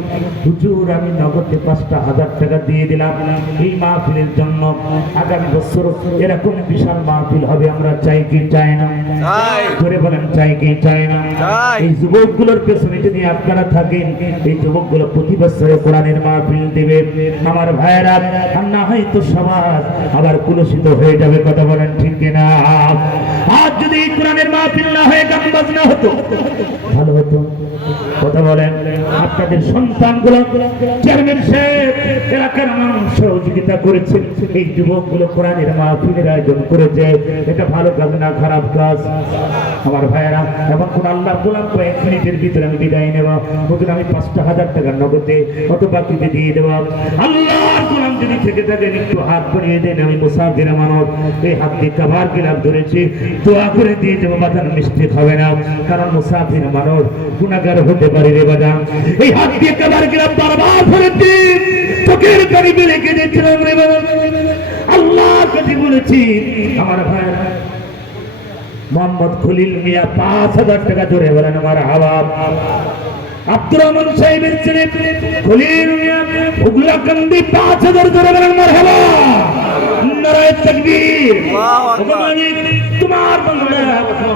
হুজুর আমি নগদে 5,000 টাকা দিয়ে দিলাম এই মাহফিলের জন্য। আগামী বছর এরকম বিশাল মাহফিল হবে, আমরা চাই কি চাই না? ধরে বলেন চাই কি চাই না? এই যুবকগুলোর পেছনে যদি আপনারা থাকেন, এই যুবকগুলো প্রতি বছরে কোরআনের মাহফিল দেবে। আমার ভাইয়েরা, আর না হয়তো সমাজ আবার কুলসিত হয়ে যাবে। কথা বলেন ঠিক কিনা? আজ যদি এই কোরআনের মাহফিল না হয়ে গান বাজনা হতো, ভালো হতো। কথা বলেন। আপনাদের সন্তানগুলো, চেয়ারম্যান সাহেব, এলাকার মানুষ সহযোগিতা করেছে, এই যুবকগুলো কোরআনের মাহফিলের আয়োজন করেছে। এটা ভালো কাজ না খারাপ কাজ? আমার ভাইয়েরা, এখন কোন আল্লাহর গোলাম, কয়েক মিনিটের ভিতরে আমি বিদায় নেব। হুজুর আমি 5,000 টাকা নগদে অত বাকিতে দিয়ে দেব। আল্লাহর গোলাম যদি থেকে থাকেন, একটু হাত বাড়িয়ে দেন। আমি মুসাফির মানুষ, এই হাত দিয়ে কাবার গিলাপ ধরেছি, দোয়া করে দিয়ে দেবো। বাজার মিষ্টি খাবে না, কারণ মুসাফির মানুষ, গুনাহগার হতে পারি রে বাজার। এই হাত দিয়ে কাবার গিলাপ বারবার ধরেছি, চোখের পানি বেড়ে কেঁদেছিলাম রে বাবা। আল্লাহর কাছে বলেছি, আমার ভাইয়েরা, মোহাম্মদ খলিল মিয়া 5,000 টাকা জোরে বলেন আমার হাওয়া। আব্দুর রহমান সাহেবের ছেলে খলিল মিয়া হুগলা কান্দি 5,000 জোরে বলেন আমার হাওয়া। নারায়ে তাকবীর। তোমার বাংলা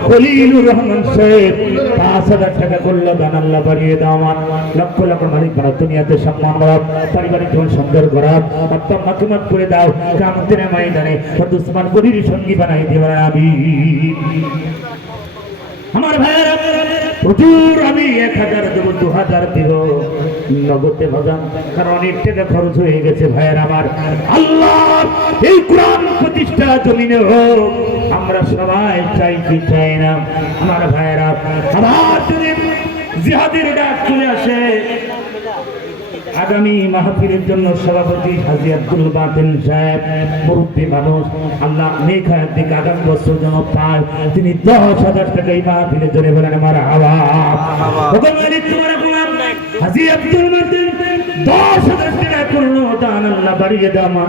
খলিলুর রহমান সাহেব 5,000 টাকা করলো দান। আল্লাহ বাড়িয়ে দাও। আমার লক্ষ লক্ষ মালিক বাড়া, দুনিয়াতে সম্মান বাড়া, পারিবারিক জীবন সুন্দর করা, আত্মা মাতুমাত করে দাও। কিয়ামতের ময়দানে উসমান গনির সঙ্গী বানাই দিও আমিন। আমার ভাইয়েরা, হুজুর আমি 1000 দেব, 2000 দেব নগদে বাজান, কারণ অনেক টাকা খরচ হয়ে গেছে ভাইয়ের আমার। আল্লাহ এই কোরআন প্রতিষ্ঠা জমিনে হোক, আমরা সবাই চাই কি চাই না আমার ভাইয়েরা। আবার যদি জিহাদের ডাক চলে আসে, আগামী মাহফিলের জন্য সভাপতি হাজী আব্দুল বাতেন সাহেব মুরব্বী মানুষ, আল্লাহ নেখায়াত দিকে আগামী বছর যেন পায়, তিনি 10,000 টাকা এই মাহফিলের জন্য বলেন আমার আওয়াজ। হাজী আব্দুল বাতেন 10,000 টাকা করলো দান, আল্লাহ বাড়িয়ে দাও,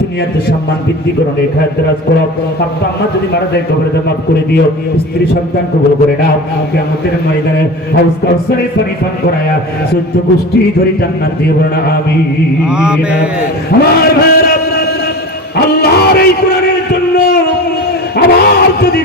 দুনিয়াতে সম্মান বৃদ্ধি করো, নেখায়াত দরাজ করো। আব্বা আম্মা যদি মারা যায় কবরে মাফ করে দিও, স্ত্রী সন্তান কবুল করে নাও, কিয়ামতের ময়দানে হাউস কাউসারে পানি পান করায়া 14 গোষ্ঠী ধরে জান্নাত দিয়ে বলেন আমিন। আমার ভাইরা, আল্লাহর এই কোরআনের